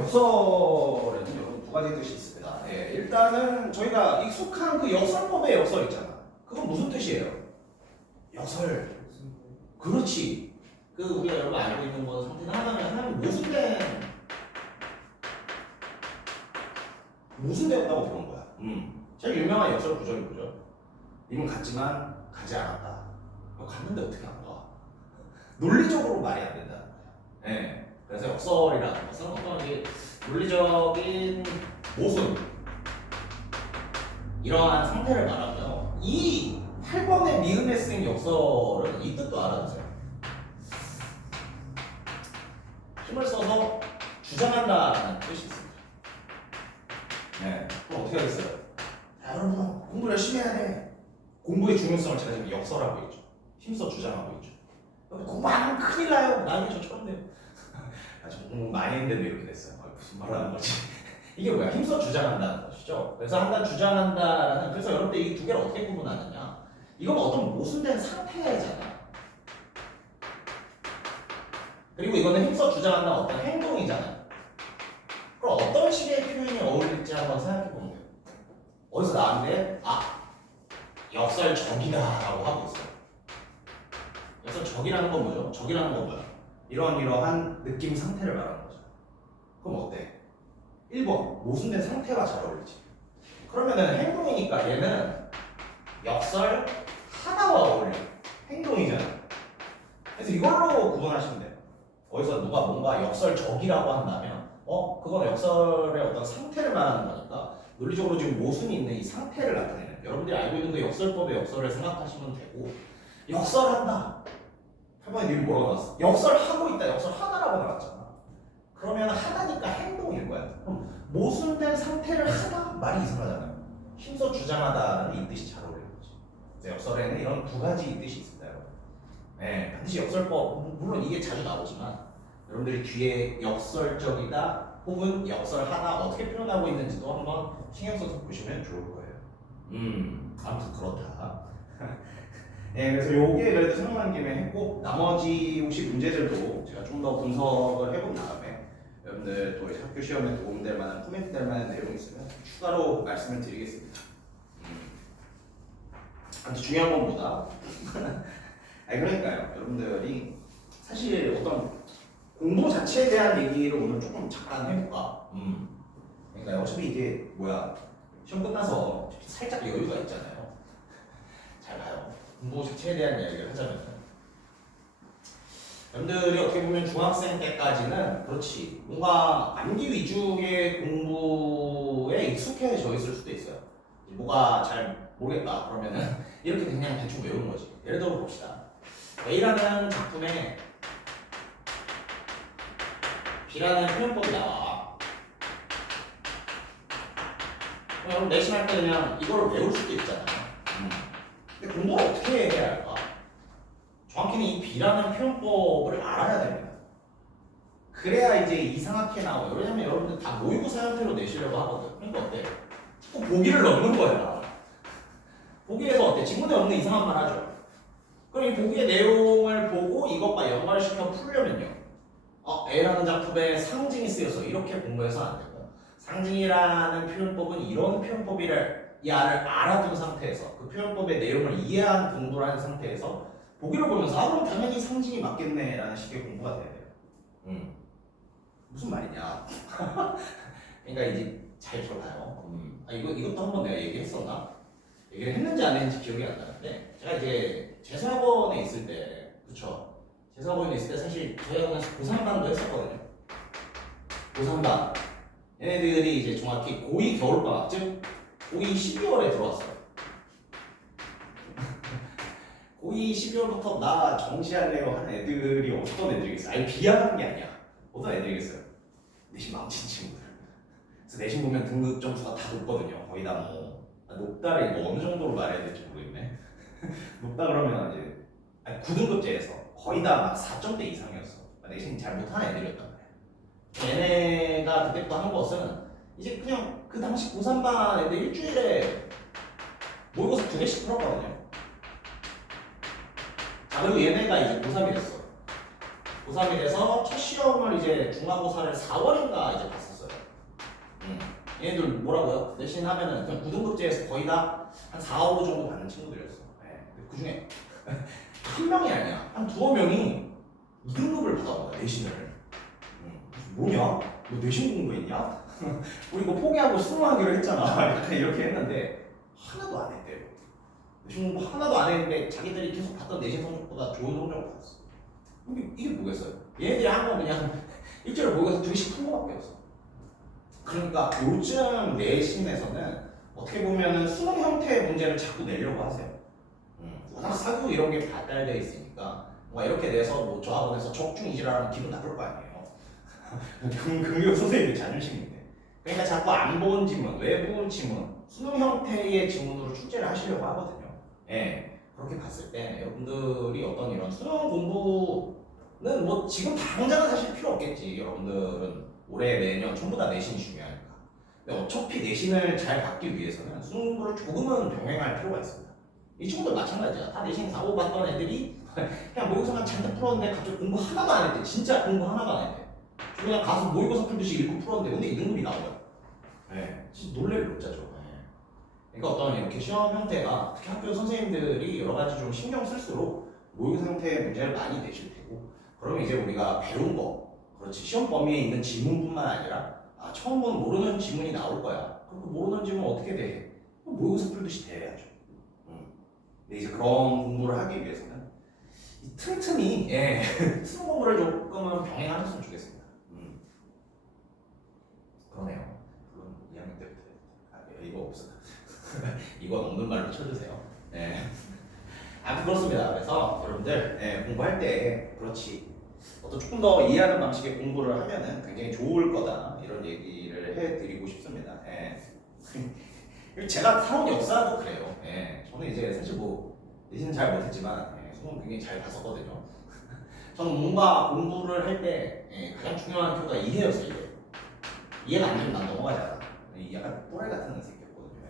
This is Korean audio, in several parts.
역설에는 여러분 두 가지 뜻이 있습니다. 예, 일단은 저희가 익숙한 그 역설법의 역설 있잖아. 그건 무슨 뜻이에요? 역설. 그렇지. 그 우리가 여러분 알고 있는 거 상태는 하나는 무슨 되었다고 보는 거야. 제일 유명한 역설 구절이 뭐죠? 님은 갔지만 가지 않았다. 갔는데 어떻게 안 가? 논리적으로 말이 안 된다는 거야. 예. 그래서 역설이라는 것은 어떤 이게 논리적인 모순 이러한 상태를 말하고요. 이 8번의 미음에 쓰인 역설은 이 뜻도 알아두세요. 힘을 써서 주장한다는 뜻이 있습니다. 네, 그럼 어떻게 하겠어요? 야, 여러분 공부 열심히 해야 돼. 공부의 중요성을 제가 지금 역설하고 있죠. 힘써 주장하고 있죠. 공부 안 하면 큰일 나요. 나중에 저처럼 돼요. 저 공부 많이 했는데도 이렇게 됐어요. 무슨 말 하는 거지? 이게 뭐야? 힘써 주장한다는 것이죠. 그래서 한단 주장한다라는, 그래서 여러분들 이 두 개를 어떻게 구분하느냐? 이건 어떤 모순된 상태잖아. 그리고 이거는 힘써 주장한다는 어떤 행동이잖아요. 그럼 어떤 식의 표현이 어울릴지 한번 생각해 보면 돼요. 어디서 나왔는데, 역설적이다라고 하고 있어요. 역설적이라는 건 뭐죠? 적이라는 건 뭐야? 이러한 느낌 상태를 말하는 거죠. 그럼 어때? 1번 모순된 상태가 잘 어울리지. 그러면은 행동이니까 얘는 역설하다와 어울려. 행동이잖아. 그래서 이걸로 구분하시면 돼요. 어디서 누가 뭔가 역설적이라고 한다면 그건 역설의 어떤 상태를 말하는 거니까 논리적으로 지금 모순이 있는 이 상태를 나타내는, 여러분들이 알고 있는 그 역설법의 역설을 생각하시면 되고, 역설한다. 8번에 님이 뭐라고 나왔어? 역설하고 있다. 역설하다라고 나왔잖아. 그러면 하다니까 행동일 거야. 그럼 모순된 상태를 하다? 말이 이상하잖아요. 힘써 주장하다는 이 뜻이 잘 어울리는 거지. 그래서 역설에는 이런 두 가지 뜻이 있습니다, 여러분. 네, 반드시 역설법, 물론 이게 자주 나오지만 여러분들이 뒤에 역설적이다 혹은 역설하다 어떻게 표현하고 있는지도 한번 신경 써서 보시면 좋을 거예요. 아무튼 그렇다. 네, 그래서 요게 그래도 생각나는 김에 했고, 나머지 혹시 문제들도 제가 좀 더 분석을 해본 다음에 여러분들 또 학교 시험에 도움될 만한, 코멘트 될 만한 내용이 있으면 추가로 말씀을 드리겠습니다. 아무튼 중요한 건 뭐다? 그러니까요, 여러분들이 사실 어떤 공부 자체에 대한 얘기를 오늘 조금 잠깐 해볼까? 그러니까 어차피 이게 시험 끝나서 살짝 여유가 있잖아요. 잘 봐요. 공부 자체에 대한 이야기를 하자면, 여러분들이 어떻게 보면 중학생 때까지는 그렇지 뭔가 암기 위주의 공부에 익숙해져 있을 수도 있어요. 뭐가 잘 모르겠다 그러면은 이렇게 그냥 대충 외우는 거지. 예를 들어 봅시다. A라는 작품에 B라는 표현법이 나와. 그럼 내신할 때 그냥 이걸 외울 수도 있잖아요. 근데 공부를 어떻게 해야 할까? 정확히는 이 B라는 표현법을 알아야 됩니다. 그래야 이제 이상하게 나와요. 왜냐면 여러분들 다 모의고사 형태로 내시려고 하거든. 그러니까 어때? 자꾸 보기를 넣는 거야. 보기에서 어때? 지문에 없는 이상한 말 하죠. 그럼 이 보기의 내용을 보고 이것과 연관시켜 풀려면요. A라는 작품에 상징이 쓰여서 이렇게 공부해서 안 되고, 상징이라는 표현법은 이런 표현법이를 알아둔 상태에서 그 표현법의 내용을 이해한 공부를 한 상태에서 보기를 보면서 그럼 당연히 상징이 맞겠네 라는 식의 공부가 돼야 돼요. 무슨 말이냐? 그러니까 이제 잘 들어봐요. 이것도 한번 내가 얘기했었나? 얘기를 했는지 안 했는지 기억이 안 나는데, 제가 이제 재수학원에 있을 때, 그쵸? 재수학원에 있을 때 사실 저희 학원에서 고3반도 했었거든요. 고3반. 얘네들이 이제 정확히 고2 겨울방학, 즉 고2 12월에 들어왔어요. 고2 12월부터 나 정시할래요 하는 애들이 어떤 애들이겠어요? 아니 비하하는 게 아니야. 어떤 애들이겠어요? 내신 망친 친구들. 그래서 내신 보면 등급 점수가 다 높거든요. 거의 다 높다를 어느 정도로 말해야 될지 모르겠네. 높다 그러면 이제 9등급제에서 거의 다 막 4점대 이상이었어. 내신 잘 못하는 애들이었단 말이야. 얘네가 그때부터 한 것은 이제 그냥 그 당시 고3반 애들 일주일에 모의고사 2개씩 풀었거든요. 자, 그리고 얘네가 이제 고3이 됐어. 고3이 돼서 첫 시험을 이제 중간고사를 4월인가 이제 봤었어요. 얘네들 뭐라고요? 내신 하면은 그냥 고등급제에서 거의 다 한 4, 5 정도 받는 친구들이었어. 네. 그 중에 한 명이 아니야. 한 두어 명이 2등급을 받아온 거야, 내신을. 뭐냐? 너 내신 공부했냐? 우리 이거 포기하고 수능하기로 했잖아. 약간 이렇게 했는데 하나도 안 했대요. 내신 공부 하나도 안 했는데 자기들이 계속 봤던 내신 성적보다 좋은 성적을 받았어. 이게 뭐겠어요? 얘네들이 한 건 그냥 일주일에 모의고사 2식 푼 거밖에 없어. 그러니까 요즘 내신에서는 어떻게 보면은 수능 형태의 문제를 자꾸 내려고 하세요. 워낙 사교 이런 게 발달되어 있으니까 뭔가 이렇게 내서 뭐 저 학원에서 적중 이질하면 기분 나쁠 거 아니에요. 금교 선생님의 자존심인데. 그러니까 자꾸 안 본 지문, 외부 지문, 수능 형태의 지문으로 출제를 하시려고 하거든요. 예. 그렇게 봤을 때 여러분들이 어떤 이런 수능 공부는 뭐 지금 당장은 사실 필요 없겠지. 여러분들은 올해 내년 전부 다 내신이 중요하니까. 근데 어차피 내신을 잘 받기 위해서는 수능 공부를 조금은 병행할 필요가 있습니다. 이 친구들 마찬가지야. 다 내신 4, 5 봤던 애들이 그냥 모의고사만 잔뜩 풀었는데 갑자기 공부 하나도 안 했대. 진짜 공부 하나도 안 했대. 그냥 가서 모의고사 풀듯이 읽고 풀었는데 근데 2등급이 나오더라. 네, 진짜 놀랄 노자죠. 네. 그러니까 어떤 이렇게 시험 형태가 특히 학교 선생님들이 여러 가지 좀 신경 쓸수록 모의고사 형태의 문제를 많이 내실 테고 그러면 이제 우리가 배운 거 그렇지 시험 범위에 있는 지문뿐만 아니라 처음은 모르는 지문이 나올 거야. 그럼 그 모르는 지문 어떻게 돼? 모의고사 풀듯이 대해야죠. 근데 이제 그런 공부를 하기 위해서는 틈틈이 수능 공부를 조금은 병행하셨으면 좋겠습니다. 그러네요. 물론 2학년 때부터 이거 없어. 이건 없는 말로 쳐주세요. 네. 아무튼 그렇습니다. 그래서 여러분들 공부할 때 그렇지 어떤 조금 더 이해하는 방식의 공부를 하면은 굉장히 좋을 거다 이런 얘기를 해드리고 싶습니다. 제가 사온 역사도 그래요. 저는 이제 사실 뭐 내신은 잘 못했지만 수능 굉장히 잘 봤었거든요. 저는 뭔가 공부를 할 때 가장 중요한 표가 이해였어요. 이해가 안 되면 난 넘어가잖아. 약간 또라이 같은 새끼였거든요.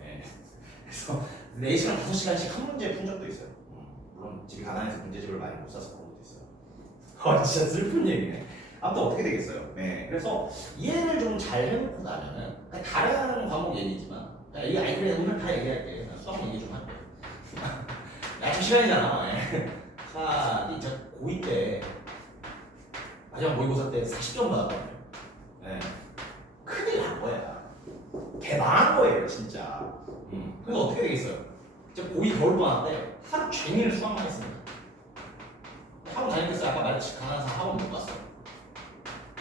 그래서 4시간, 5시간씩 한 문제 푼 적도 있어요. 물론 집이 가난해서 문제집을 많이 못 사서 그런 것도 있어요. 진짜 슬픈 얘기네. 아무튼 어떻게 되겠어요. 그래서 이해를 좀 잘 해놓고 나면은 다른 과목 얘기지만 이 아이들의 오늘 다 얘기할게. 수학 얘기 좀 할게. 야채 시간이잖아. 이 제가 고2 때 마지막 모의고사 때 40점 받았거든요. 큰일 난 거야. 개망한 거예요, 진짜. 그래서 어떻게 되겠어요? 이제 고2 겨울방학 때 하루 종일 수학만 했습니다. 학원 다니겠어요? 아까 말했지 가난해서 학원 못 갔어.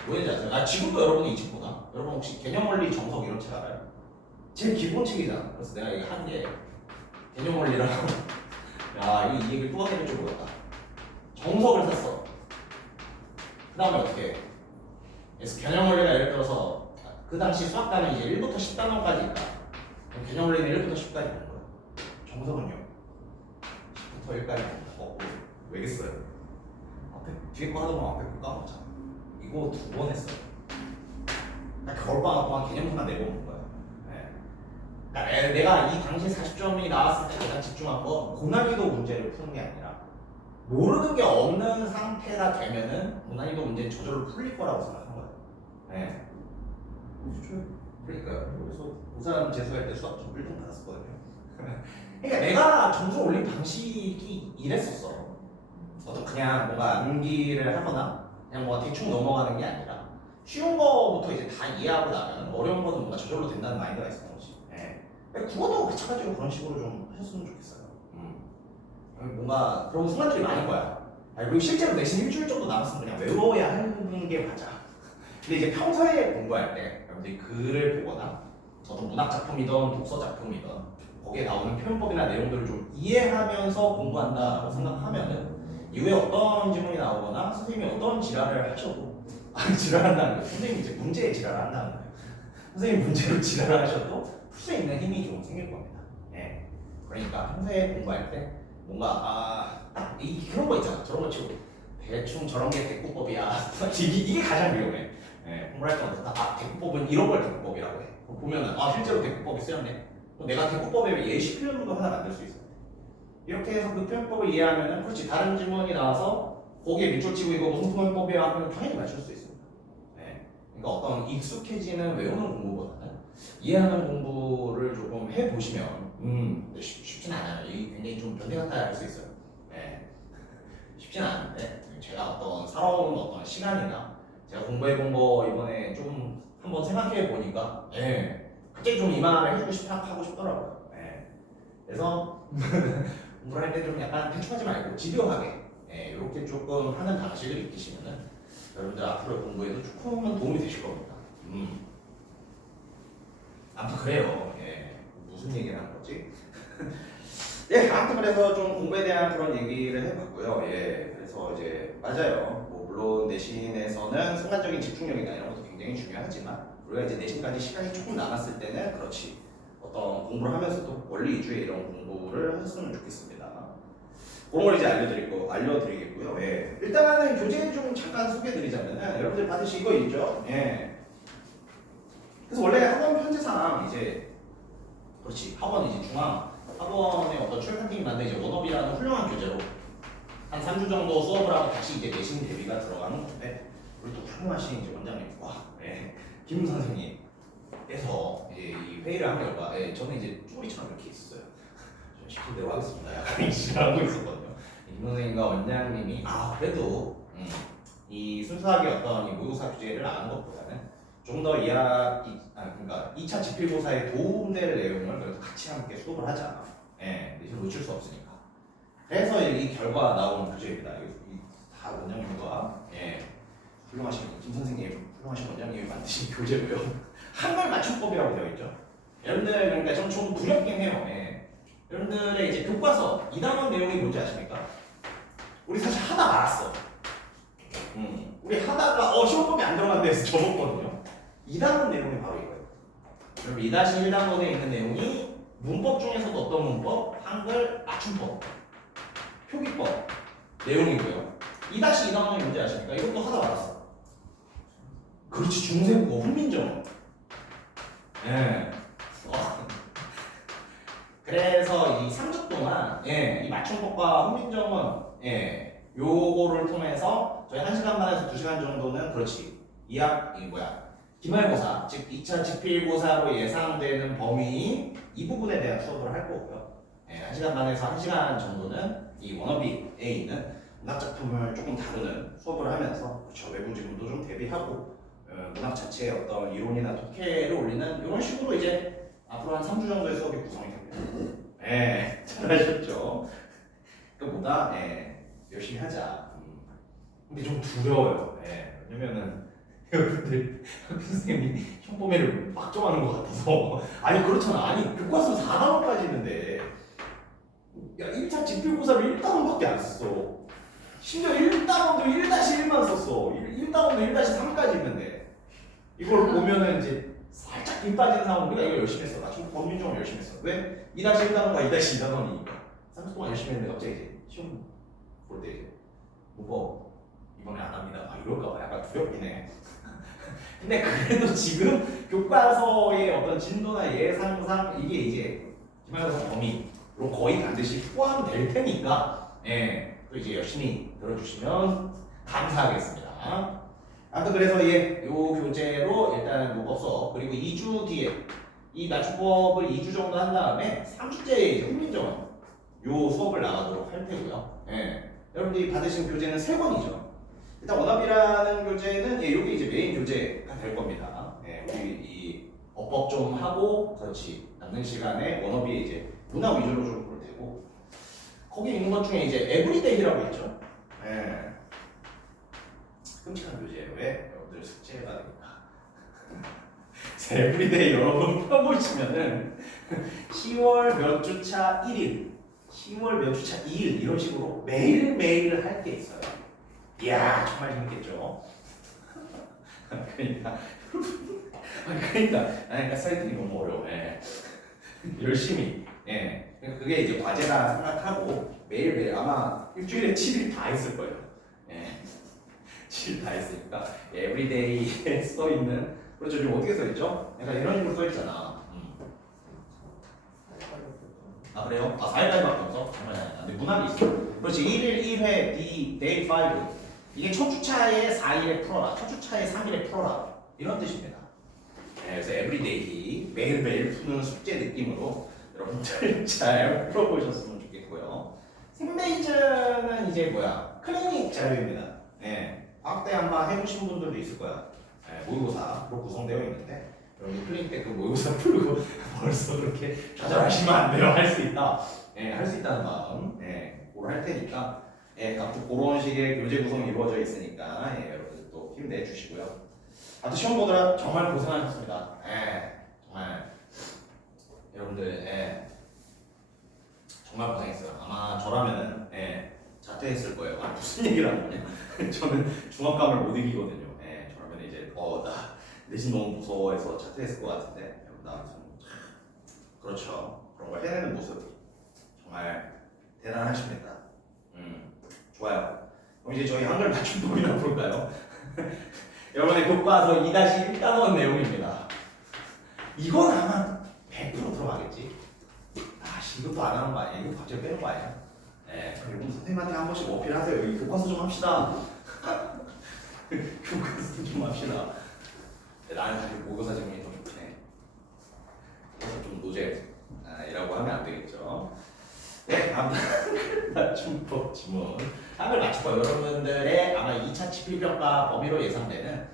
뭐인지 아세요? 지금도 여러분이 이 책 보나? 여러분 혹시 개념원리 정석 이런 책 알아요? 제일 기본 책이잖아. 그래서 내가 이거 한 게 개념원리라고 야, 이 얘기를 또 하게 될 줄 몰랐다. 정석을 샀어. 그 다음에 어떻게 해? 그래서 개념원리가 예를 들어서 그 당시 수학단은 이제 1부터 10단원까지 있다. 그럼 개념원리는 1부터 10까지 있는 거야. 정석은요? 10부터 1까지 있는 거. 왜겠어요? 앞에 뒤에 거 하다 보면 앞에 거 까먹잖아. 이거 2번 했어요. 겨울방학 동안 개념서만 4번 본 거야. 그러니까 내가 이 당시 40점이 나왔을 때 가장 집중한 건 고난이도 문제를 푸는 게 아니라 모르는 게 없는 상태가 되면은 고난이도 문제는 저절로 풀릴 거라고 생각한 거예요. 그러니까요. 그래서 고3 재수할 때 수학 좀 1등 받았었거든요. 그러니까 내가 점수 올린 방식이 이랬었어. 어떤 그냥 뭔가 암기를 하거나 그냥 뭔가 대충 넘어가는 게 아니라 쉬운 거부터 이제 다 이해하고 나면 어려운 거는 뭔가 저절로 된다는 마인드가 있었던 거지. 국어도 마찬가지로 그런 식으로 좀 하셨으면 좋겠어요. 뭔가 그런 순간들이 많을 거야. 그리고 실제로 내신 일주일 정도 남았으면 그냥 외워야 하는 게 맞아. 근데 이제 평소에 공부할 때 여러분들이 글을 보거나 어떤 문학 작품이든 독서 작품이든 거기에 나오는 표현법이나 내용들을 좀 이해하면서 공부한다라고 생각하면은 이후에 어떤 질문이 나오거나 선생님이 어떤 지랄을 하셔도 지랄한다는 거예요. 선생님이 이제 문제에 지랄을 한다는 거예요. 선생님이 문제로 지랄을 하셔도 풀 수 있는 힘이 좀 생길 겁니다. 그러니까 평소에 공부할 때 뭔가 딱 그런 거 있잖아. 저런 거 치고 대충 저런 게 대꾸법이야. 이게 가장 위험해. 공부할 때마다 대꾸법은 이런 걸 대꾸법이라고 해. 보면은 실제로 대꾸법이 쓰였네. 내가 대꾸법에 예시 표현도 하나 만들 수 있어. 이렇게 해서 그 표현법을 이해하면은 그렇지 다른 질문이 나와서 거기에 밑줄 치고 이거 무슨 통일법이야 하면 당연히 맞출 수 있습니다. 네. 그러니까 어떤 익숙해지는 외우는 공부보다는 이해하는 공부를 조금 해보시면 근데 쉽진 않아요. 이게 굉장히 좀 변태 같아 할 수 있어요. 네. 쉽진 않은데 제가 어떤 살아온 어떤 시간이나 제가 공부해본 거 이번에 좀 한번 생각해 보니까 갑자기 좀 이 말을 해주고 싶다 하고 싶더라고요. 그래서 공부를 할 때 좀 약간 대충하지 말고 집요하게 이렇게 조금 하는 방식을 익히시면은 여러분들 앞으로 공부에도 조금은 도움이 되실 겁니다. 아무튼 그래요. 무슨 얘기를 하는 거지? 아무튼 그래서 좀 공부에 대한 그런 얘기를 해봤고요. 그래서 이제 맞아요. 뭐 물론 내신에서는 순간적인 집중력이나 이런 것도 굉장히 중요하지만 우리가 이제 내신까지 시간이 조금 남았을 때는 그렇지 어떤 공부를 하면서도 원리 위주의 이런 공부를 했으면 좋겠습니다. 그런 걸 이제 알려드리겠고요. 일단은 교재 좀 잠깐 소개해드리자면은 여러분들 받으신 이거 있죠? 그래서 원래 학원 편제상 이제 그렇지 학원 이제 중앙 학원의 어떤 출판팀이 만든 이제 원업이라는 훌륭한 교재로 한 3주 정도 수업을 하고 다시 이제 내신 대비가 들어가는 건데 우리 또 훌륭하신 이제 원장님 김 선생님께서 이제 이 회의를 한 결과 저는 이제 쪼리처럼 이렇게 있었어요. 좀 시킨 대로 하겠습니다. 약간 이 식을 하고 있었거든요. 김 선생님과 원장님이 그래도 이 순수하게 어떤 이 모의고사 주제를 아는 것보다는 좀 더 그러니까 2차 집필고사에 도움될 내용을 그래도 같이 함께 수업을 하자. 내신 놓칠 수 없으니까. 그래서 이 결과 나온 교재입니다. 다 원장님과 훌륭하신 김 선생님, 훌륭하신 원장님이 만드신 교재고요. 한글 맞춤법이라고 되어 있죠. 여러분들 그러니까 좀 두렵긴 해요. 여러분들의 이제 교과서 2단원 내용이 뭔지 아십니까? 우리 사실 하다 말았어. 우리 하다가 시험법이 안 들어간다 해서 접었거든요. 2단원 내용이 바로 이거예요. 여러분 2-1단원에 있는 내용이 문법 중에서도 어떤 문법? 한글 맞춤법, 표기법 내용이고요. 2-2단원이 뭔지 아십니까? 이것도 하다 말았어. 그렇지, 중세국어 훈민정음. 그래서 이 3주 동안 이 맞춤법과 훈민정음 요거를 통해서 저희 1시간 반에서 2시간 정도는 그렇지 기말고사 즉 2차 집필고사로 예상되는 범위인 이 부분에 대한 수업을 할 거고요. 1시간 반에서 1시간 정도는 이 워너비에 있는 문학작품을 조금 다루는 수업을 하면서 그렇죠, 외부 지문도 좀 대비하고 문학 자체의 어떤 이론이나 독해를 올리는 이런 식으로 이제 앞으로 한 3주 정도의 수업이 구성이 됩니다. 잘하셨죠? 그보다 열심히 하자. 근데 좀 두려워요. 왜냐면은 여러분들 선생님이 형범위를 막 정하는 것 같아서 아니 그렇잖아. 아니 교과서 4단원까지 있는데 야 1차 집필고사를 1단원밖에 안 썼어. 심지어 1단원도 1-1만 썼어. 1단원도 1-3까지 있는데 이걸 보면은 이제 살짝 빗 빠지는 상황. 우리가 이거 열심히 했어. 나 지금 범민정을 열심히 했어. 왜? 2-1단원과 2-2단원이니까 3주 동안 열심히 했는데 갑자기 이제 시험 볼 때 이제 문법 이번에 안 합니다. 이럴까봐 약간 두렵긴 해. 근데 그래도 지금 교과서의 어떤 진도나 예상상 이게 이제 기말고사 범위로 거의 반드시 포함될 테니까 또 이제 열심히 들어주시면 감사하겠습니다. 아무튼 그래서 요 교재로 일단 묶어서 그리고 2주 뒤에 이 맞춤법을 2주 정도 한 다음에 3주째 이제 훈민정음 요 수업을 나가도록 할 테고요. 여러분들이 받으신 교재는 3권이죠. 일단 원업이라는 교재는 이게 이제 메인 교재가 될 겁니다. 우리 이 어법 좀 하고 그렇지 남는 시간에 원업이 이제 문화 위주로 좀 볼 테고 거기 있는 것 중에 이제 에브리데이라고 있죠. 끔찍한 교재예요. 왜? 여러분들 숙제해야 되니까. 에브리데이 여러분 펴보시면은 10월 몇 주차 1일, 10월 몇 주차 2일 이런 식으로 매일매일 할 게 있어요. 이야 정말 재밌겠죠. 그러니까 사이트이 너무 어려워. 열심히 그게 이제 과제다 생각하고 매일매일 아마 일주일에 7일 다 했을 거예요. 7일 다 했으니까 에브리데이에 써있는 그렇죠. 지금 어떻게 써있죠? 약간 이런 식으로 써있잖아. 아 그래요? 아 4일까지밖에 없어? 근데 문학이 있어. 그렇지 1일 1회 D day 5 이게 첫 주차에 4일에 풀어라 첫 주차에 3일에 풀어라 이런 뜻입니다. 네, 그래서 everyday 매일매일 푸는 숙제 느낌으로 여러분들 잘 풀어보셨으면 좋겠고요. 생베이즈는 이제 뭐야 클리닉 자료입니다. 네, 방학 때 아마 해보신 분들도 있을 거야. 네, 모의고사로 구성되어 있는데 여러분 클리닉 때 그 모의고사 풀고 벌써 그렇게 좌절하시면 안 돼요. 할 수 있다. 네, 할 수 있다는 마음. 네, 그걸 할 테니까. 예, 아무튼 그런 식의 교재 구성이 이루어져 있으니까 예, 여러분들 또 힘내 주시고요. 아무튼 시험 보느라 정말 고생하셨습니다. 예, 정말 여러분들 예, 정말 고생했어요. 아마 저라면은 예, 자퇴했을 거예요. 아, 무슨 얘기를 하는 거냐? 저는 중압감을 못 이기거든요. 예, 저라면 이제 나 내신 너무 무서워해서 자퇴했을 것 같은데 아무튼 그렇죠. 그런 걸 해내는 모습 정말 대단하십니다. 좋아요. 그럼 이제 저희 한글 맞춤법이나 볼까요? 여러분의 교과서 2-1단원 내용입니다. 이건 아마 100% 들어가겠지. 이것도 안 하는 거 아니야? 이거 갑자기 빼는 거 아니야? 네, 그럼 선생님한테 한 번씩 어필하세요. 여기 교과서 좀 합시다. 교과서 좀 합시다. 네, 나는 사실 모의고사 지문이 더 좋긴 해. 그래서 좀 노잼이라고 하면 안 되겠죠. 네, 아무튼 맞춤법 지문. 한글 맞춤법 여러분들의 아마 2차 지필평가 범위로 예상되는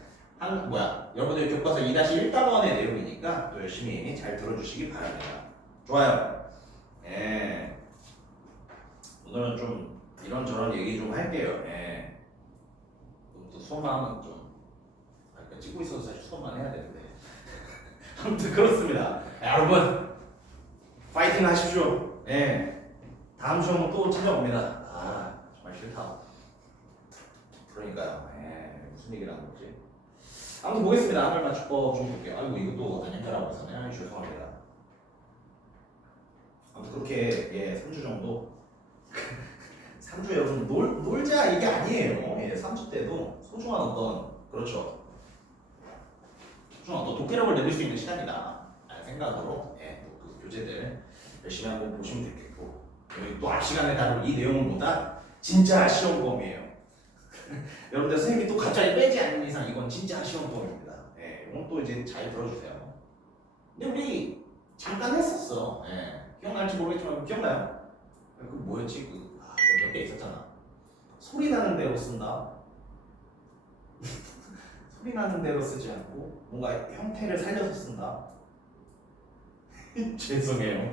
여러분들 교과서 2-1단원의 내용이니까 또 열심히 잘 들어주시기 바랍니다. 좋아요. 예. 오늘은 좀 이런저런 얘기 좀 할게요. 예. 또 수업만 좀 찍고 있어서 사실 수업만 해야 되는데 아무튼 그렇습니다. 여러분 파이팅 하십시오. 예. 다음 시험은 또 찾아옵니다. 정말 싫다. 그러니까요. 무슨 얘기를 하는 거지? 아무튼 보겠습니다. 한글 맞춤법 좀 볼게요. 아이고 이것도 안 연결하고 있었네요. 죄송합니다. 아무튼 그렇게 3주 정도 3주 여러분 놀자 이게 아니에요. 3주 때도 소중한 어떤 그렇죠. 소중한 어떤 독해력을 내릴 수 있는 시간이다 라는 생각으로 또 그 교재들 열심히 한번 보시면 되겠고 또 앞 시간에 다룰 이 내용보다 진짜 시험범이에요. 여러분들 선생님이 또 갑자기 빼지 않는 이상 이건 진짜 시험범입니다. 이건 또 이제 잘 들어주세요. 근데 우리 잠깐 했었어. 기억날지 모르겠지만 기억나요? 그 뭐였지? 몇 개 있었잖아. 소리 나는 대로 쓴다. 소리 나는 대로 쓰지 않고 뭔가 형태를 살려서 쓴다. 죄송해요.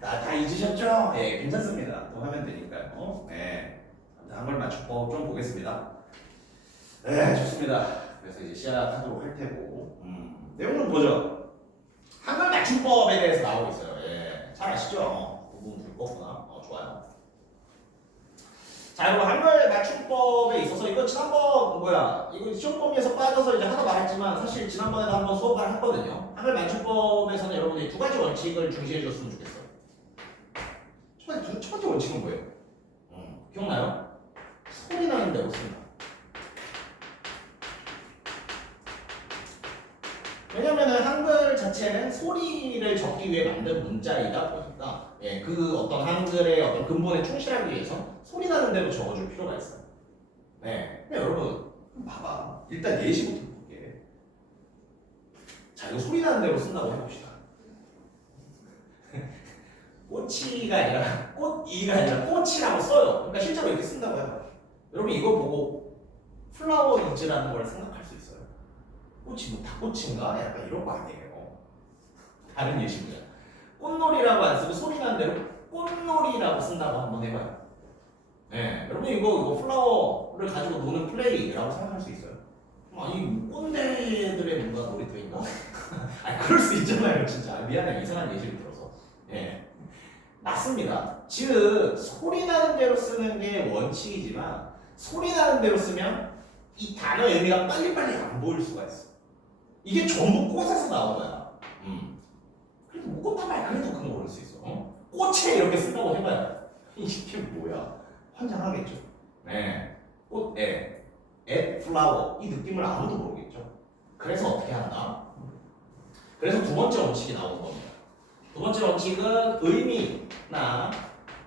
다 잊으셨죠? 괜찮습니다. 또 하면 되니까요. 한글 맞춤법 좀 보겠습니다. 좋습니다. 그래서 이제 시작하도록 할 테고 내용 좀 보죠. 한글 맞춤법에 대해서 나오고 있어요. 잘 아시죠? 부분 볼 거구나. 좋아요. 자, 여러분 한글 맞춤법에 있어서 이거 지난번 이거 시험 범위에서 빠져서 이제 하다 말했지만 사실 지난번에도 한번 수업을 했거든요. 한글 맞춤법에서는 여러분들이 2가지 원칙을 중시해 줬으면 좋겠어요. 첫 번째 원칙은 뭐예요? 기억나요? 소리 나는 대로 쓴다. 왜냐면은 한글 자체는 소리를 적기 위해 만든 문자이다 보니까 그 어떤 한글의 어떤 근본에 충실하기 위해서 소리 나는 대로 적어줄 필요가 있어요. 근데 여러분 봐봐. 일단 예시부터 볼게. 자, 이거 소리 나는 대로 쓴다고 해봅시다. 꼬치가 아니라 꽃이가 아니라 꽃이라고 써요. 그러니까 실제로 이렇게 쓴다고 해요. 여러분 이거 보고 플라워 이즈라는 걸 생각할 수 있어요. 꽃이 뭐 닭꽃인가? 약간 이런 거 아니에요. 다른 예시입니다. 꽃놀이라고 안 쓰고 소리 나는 대로 꽃놀이라고 쓴다고 한번 해봐요. 여러분 이거 플라워를 가지고 노는 플레이라고 생각할 수 있어요. 아니 꼰대들의 뭔가 놀이터인가? 아니 그럴 수 있잖아요. 진짜 미안해 이상한 예시를 들어서. 맞습니다. 즉 소리 나는 대로 쓰는 게 원칙이지만 소리 나는 대로 쓰면 이 단어의 의미가 빨리빨리 안 보일 수가 있어. 이게 전부 꽃에서 나온 거야. 그래도 뭐 꽃다발 그래도 그건 모를 수 있어. 꽃에 이렇게 쓴다고 해봐요. 이게 뭐야? 환장하겠죠. 꽃에 플라워 이 느낌을 아무도 모르겠죠. 그래서 어떻게 한다? 그래서 두 번째 원칙이 나오는 겁니다. 두 번째 원칙은 의미나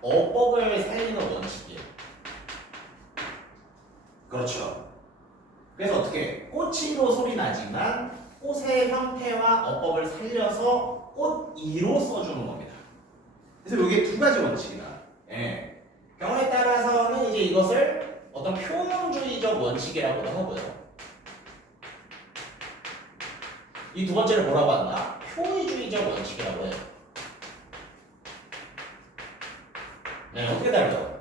어법을 살리는 원칙이에요. 그렇죠. 그래서 어떻게 꽃이로 소리 나지만 꽃의 형태와 어법을 살려서 꽃이로 써주는 겁니다. 그래서 이게 두 가지 원칙이다. 예. 경우에 따라서는 이제 이것을 어떤 표현주의적 원칙이라고도 하고요. 이 두 번째를 뭐라고 한다? 표의주의적 원칙이라고 해요. 네, 어떻게 달라요?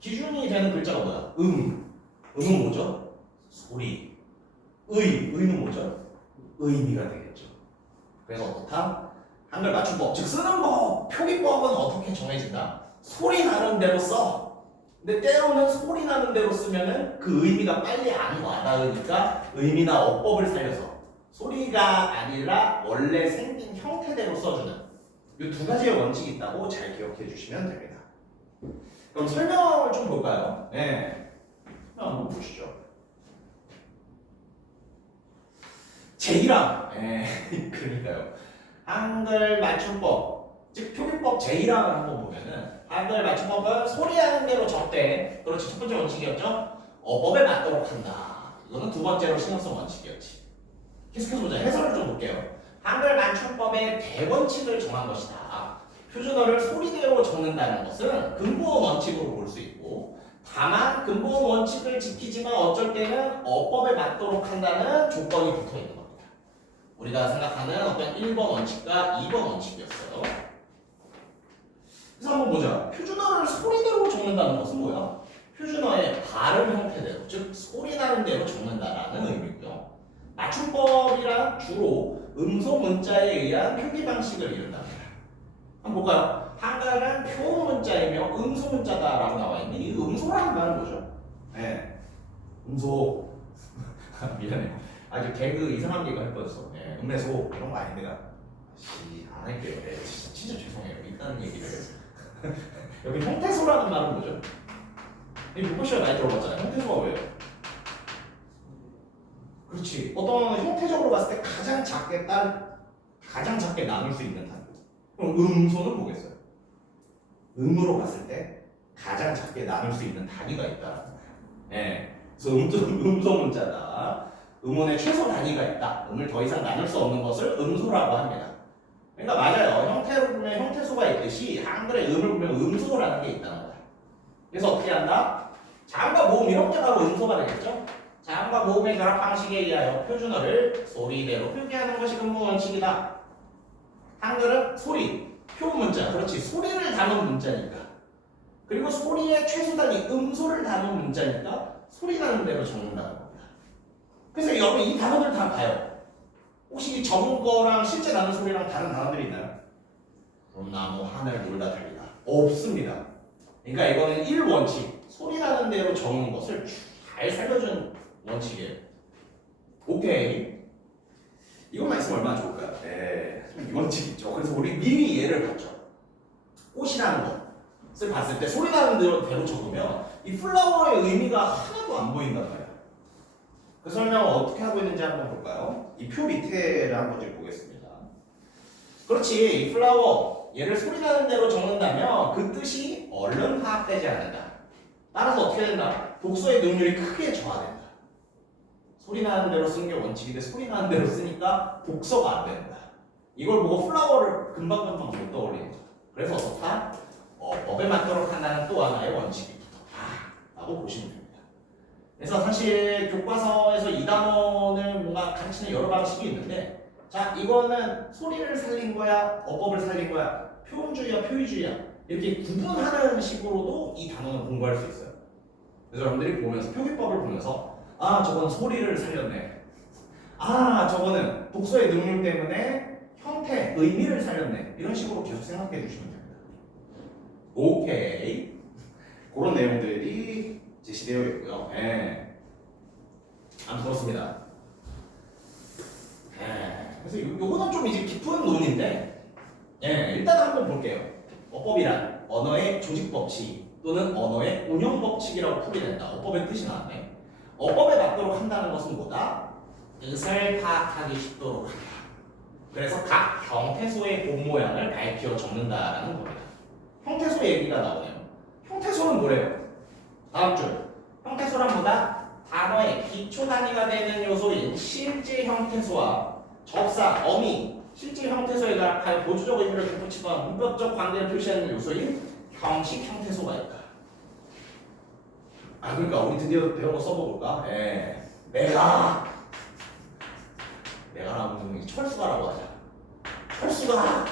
기준이 되는 글자가 뭐야? 음은 뭐죠? 소리. 의는 뭐죠? 의미가 되겠죠. 그래서 어떻다? 한글 맞춤법, 즉 쓰는 법, 표기법은 어떻게 정해진다? 소리 나는 대로 써. 근데 때로는 소리 나는 대로 쓰면은 그 의미가 빨리 안 와닿으니까 의미나 어법을 살려서 소리가 아니라 원래 생긴 형태대로 써주는 이 두 가지의 원칙이 있다고 잘 기억해 주시면 됩니다. 그럼 설명을 좀 볼까요? 네. 설명 한번 보시죠. 제1항. 그러니까요. 한글 맞춤법, 즉 표기법 제1항을 한번 보면은 한글 맞춤법은 소리하는 대로 적대. 그렇지, 첫 번째 원칙이었죠. 어법에 맞도록 한다. 이거는 두 번째로 신경성 원칙이었지. 계속해서 보자. 해설을 좀 볼게요. 한글 맞춤법의 대원칙을 정한 것이다. 표준어를 소리대로 적는다는 것은 근본 원칙으로 볼 수 있고, 다만 근본 원칙을 지키지만 어쩔 때는 어법에 맞도록 한다는 조건이 붙어 있는 겁니다. 우리가 생각하는 어떤 1번 원칙과 2번 원칙이었어요. 그래서 한번 보자. 표준어를 소리대로 적는다는 것은 뭐야? 표준어의 발음 형태대로, 즉 소리 나는 대로 적는다라는 의미고요. 맞춤법이란 주로 음소 문자에 의한 표기 방식을 이룬답니다. 한번 볼까요? 한글은 표 문자이며 음소 문자다라고 나와 있는 이 음소라는 말은 뭐죠? 네, 음소. 미안해. 아주 개그 이상한 개그 할 뻔했어. 네, 음매소 이런 거 아닌데요. 안 할게요. 네, 진짜 죄송해요. 일단 얘기를. 여기 형태소라는 말은 뭐죠? 이 문법시간 많이 들어봤잖아요. 형태소가 왜요? 그렇지. 어떤 형태적으로 봤을 때 가장 작게 나눌 수 있는 단어. 그럼 음소는 뭐겠어요? 음으로 봤을 때 가장 작게 나눌 수 있는 단위가 있다라는 거예요. 네. 그래서 음소 문자다. 음원의 최소 단위가 있다. 음을 더 이상 나눌 수 없는 것을 음소라고 합니다. 그러니까 맞아요. 형태로 보면 형태소가 있듯이 한글의 음을 보면 음소라는 게 있다는 거예요. 그래서 어떻게 한다? 자음과 모음 이런 게 바로 음소가 되겠죠? 자음과 모음의 결합 방식에 의하여 표준어를 소리대로 표기하는 것이 근본 원칙이다. 한글은 소리, 표 문자, 그렇지, 소리를 담은 문자니까. 그리고 소리의 최소 단위, 음소를 담은 문자니까 소리 나는 대로 적는다는 겁니다. 그래서 여러분 이 단어들 다 봐요. 혹시 적은 거랑 실제 나는 소리랑 다른 단어들이 있나요? 나무, 하늘, 놀다, 달리다. 없습니다. 그러니까 이거는 1원칙, 소리 나는 대로 적는 것을 잘 살려준 원칙이에요. 오케이. 이것만 있으면 얼마나 좋을까요? 네, 이 원칙 있죠. 그래서 우리 미리 예를 봤죠. 꽃이라는 것을 봤을 때 소리 나는 대로 적으면 이 플라워의 의미가 하나도 안 보인단 말이야. 그 설명을 어떻게 하고 있는지 한번 볼까요? 이 표 밑에를 한번 좀 보겠습니다. 그렇지, 이 플라워 얘를 소리 나는 대로 적는다면 그 뜻이 얼른 파악되지 않는다. 따라서 어떻게 된다? 독서의 능률이 크게 저하된다. 소리 나는 대로 쓰는 게 원칙인데 소리 나는 대로 쓰니까 독서가 안 된다. 이걸 보고 플라워를 금방금방 못 떠올리는 거죠. 그래서 어떻다? 법에 맞도록 한다는 또 하나의 원칙이 붙었다라고 보시면 됩니다. 그래서 사실 교과서에서 이 단원을 뭔가 가르치는 여러 방식이 있는데, 자, 이거는 소리를 살린 거야, 어법을 살린 거야, 표현주의야, 표의주의야, 이렇게 구분하는 식으로도 이 단원을 공부할 수 있어요. 그래서 여러분들이 보면서 표기법을 보면서 저건 소리를 살렸네, 저거는 독서의 능률 때문에 형태, 의미를 살렸네, 이런 식으로 계속 생각해 주시면 됩니다. 오케이, 그런 내용들이 제시되어 있고요. 아무튼 그렇습니다. 그래서 요거는 좀 이제 깊은 논인데, 일단 한번 볼게요. 어법이란 언어의 조직 법칙 또는 언어의 운영 법칙이라고 풀이된다. 어법의 뜻이 나왔네. 어법에 맞도록 한다는 것은 뭐다? 뜻을 파악하기 쉽도록 한다. 그래서 각 형태소의 본 모양을 밝혀 적는다라는 겁니다. 형태소 얘기가 나오네요. 형태소는 뭐래요? 다음 줄. 형태소란 뭐다? 단어의 기초 단위가 되는 요소인 실제 형태소와 접사, 어미, 실제 형태소에 가하여 보조적 의미를 덧붙이거나 문법적 관계를 표시하는 요소인 형식 형태소가 있다. 아, 그러니까 우리 드디어 배운 거 써볼까? 예. 내가라고 철수가라고 하자. 철수가.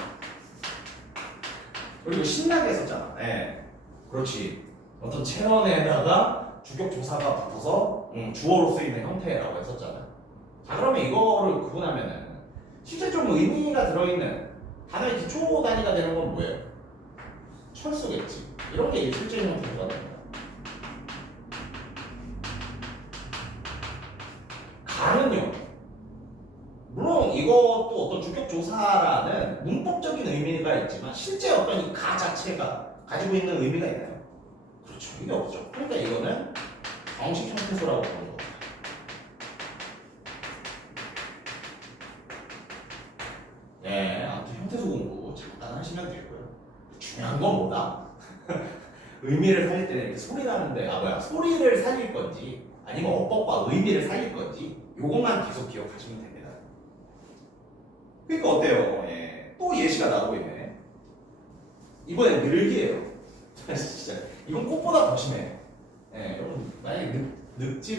그리고 신나게 했었잖아. 예. 그렇지. 어떤 체언에다가 주격 조사가 붙어서 주어로 쓰이는 형태라고 했었잖아. 자, 그러면 이거를 구분하면은 실제 좀 의미가 들어있는 단어의 기초 단위가 되는 건 뭐예요? 철수겠지. 이런 게 실제 형태가 됩니다. 가는요. 물론 이것도 어떤 주격 조사라는 문법적인 의미가 있지만 실제 어떤 이 가 자체가 가지고 있는 의미가 있나요? 그렇죠. 이게 없죠. 그러니까 이거는 정식 형태소라고 보는 겁니다. 네, 아무튼 형태소 공부 잠깐 하시면 되고요. 중요한 건 뭐다? 의미를 살릴 때는 이렇게 소리 나는데 소리를 살릴 건지 아니면 어법과 의미를 살릴 건지 요것만 계속 기억하시면 됩니다. 그러니까 어때요? 예. 또 예시가 나오고 있네. 이번엔 늘기예요. 진짜 이건 꽃보다 더 심해. 예, 여러분 만약에 늑지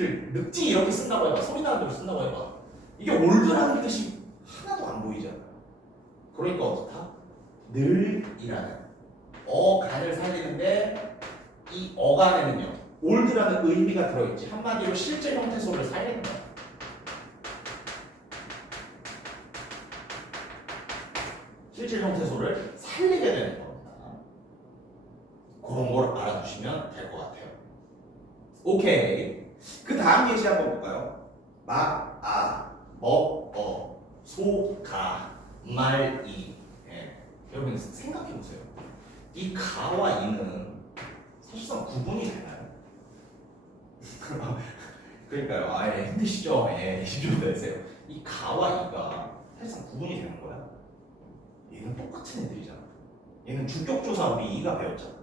이렇게 쓴다고 해봐. 소리 나는 대로 쓴다고 해봐. 이게 올드라는 뜻이 하나도 안 보이잖아. 그러니까 어떻다? 늘이라는 어간을 살리는데 이 어간에는요 올드라는 의미가 들어있지. 한마디로 실제 형태소를 살리는 거야. 실제 형태소를 살리게 되는 겁니다. 그런 걸 알아두시면 될 것 같아요. 오케이. 그 다음 예시 한번 볼까요? 막, 아, 먹, 소, 가, 말, 이. 예. 여러분 생각해 보세요. 이 가와 이는 사실상 구분이 되나요? 그러니까요. 아예 힘드시죠? 예, 힘좀 내세요. 이 가와 이가 사실상 구분이 되는 거야. 얘는 똑같은 애들이잖아. 얘는 주격조사 우리 이가 배웠잖아.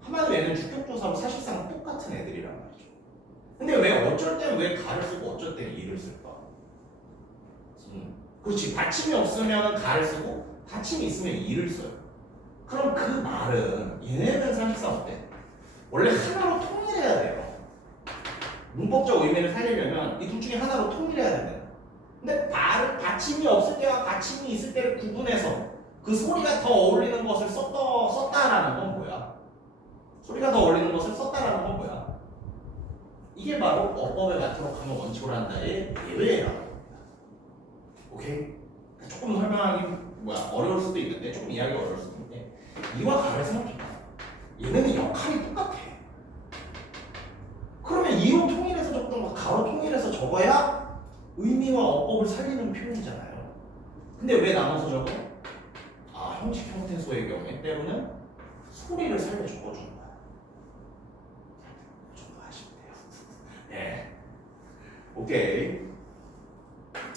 한마디로 얘는 주격조사로 사실상 똑같은 애들이란 말이죠. 근데 왜 어쩔 땐 왜 가를 쓰고 어쩔 땐 이를 쓸까? 그렇지. 받침이 없으면 가를 쓰고 받침이 있으면 이를 써요. 그럼 그 말은 얘네는 사실상 어때? 원래 하나로 통일해야 돼요. 문법적 의미를 살리려면 이 둘 중에 하나로 통일해야 된다. 근데 받침이 없을 때와 받침이 있을 때를 구분해서 그 소리가 더 어울리는 것을 썼다라는 건 뭐야? 소리가 더 어울리는 것을 썼다라는 건 뭐야? 이게 바로 어법에 맞도록 하는 원칙으로 한다의 예외라는 겁니다. 오케이? 조금 설명하기 어려울 수도 있는데 조금 이해하기 어려울 수도 있는데 이와 가를 생각해봐. 얘네는 역할이 똑같아. 그러면 이로 통일해서 적던가 가로 통일해서 적어야 의미와 어법을 살리는 표현이잖아요. 근데 왜 나눠서 적어? 형식 형태소의 경우에 때로는 소리를 살려 적어주는 거야. 좀 더 하시면 돼요. 네. 오케이.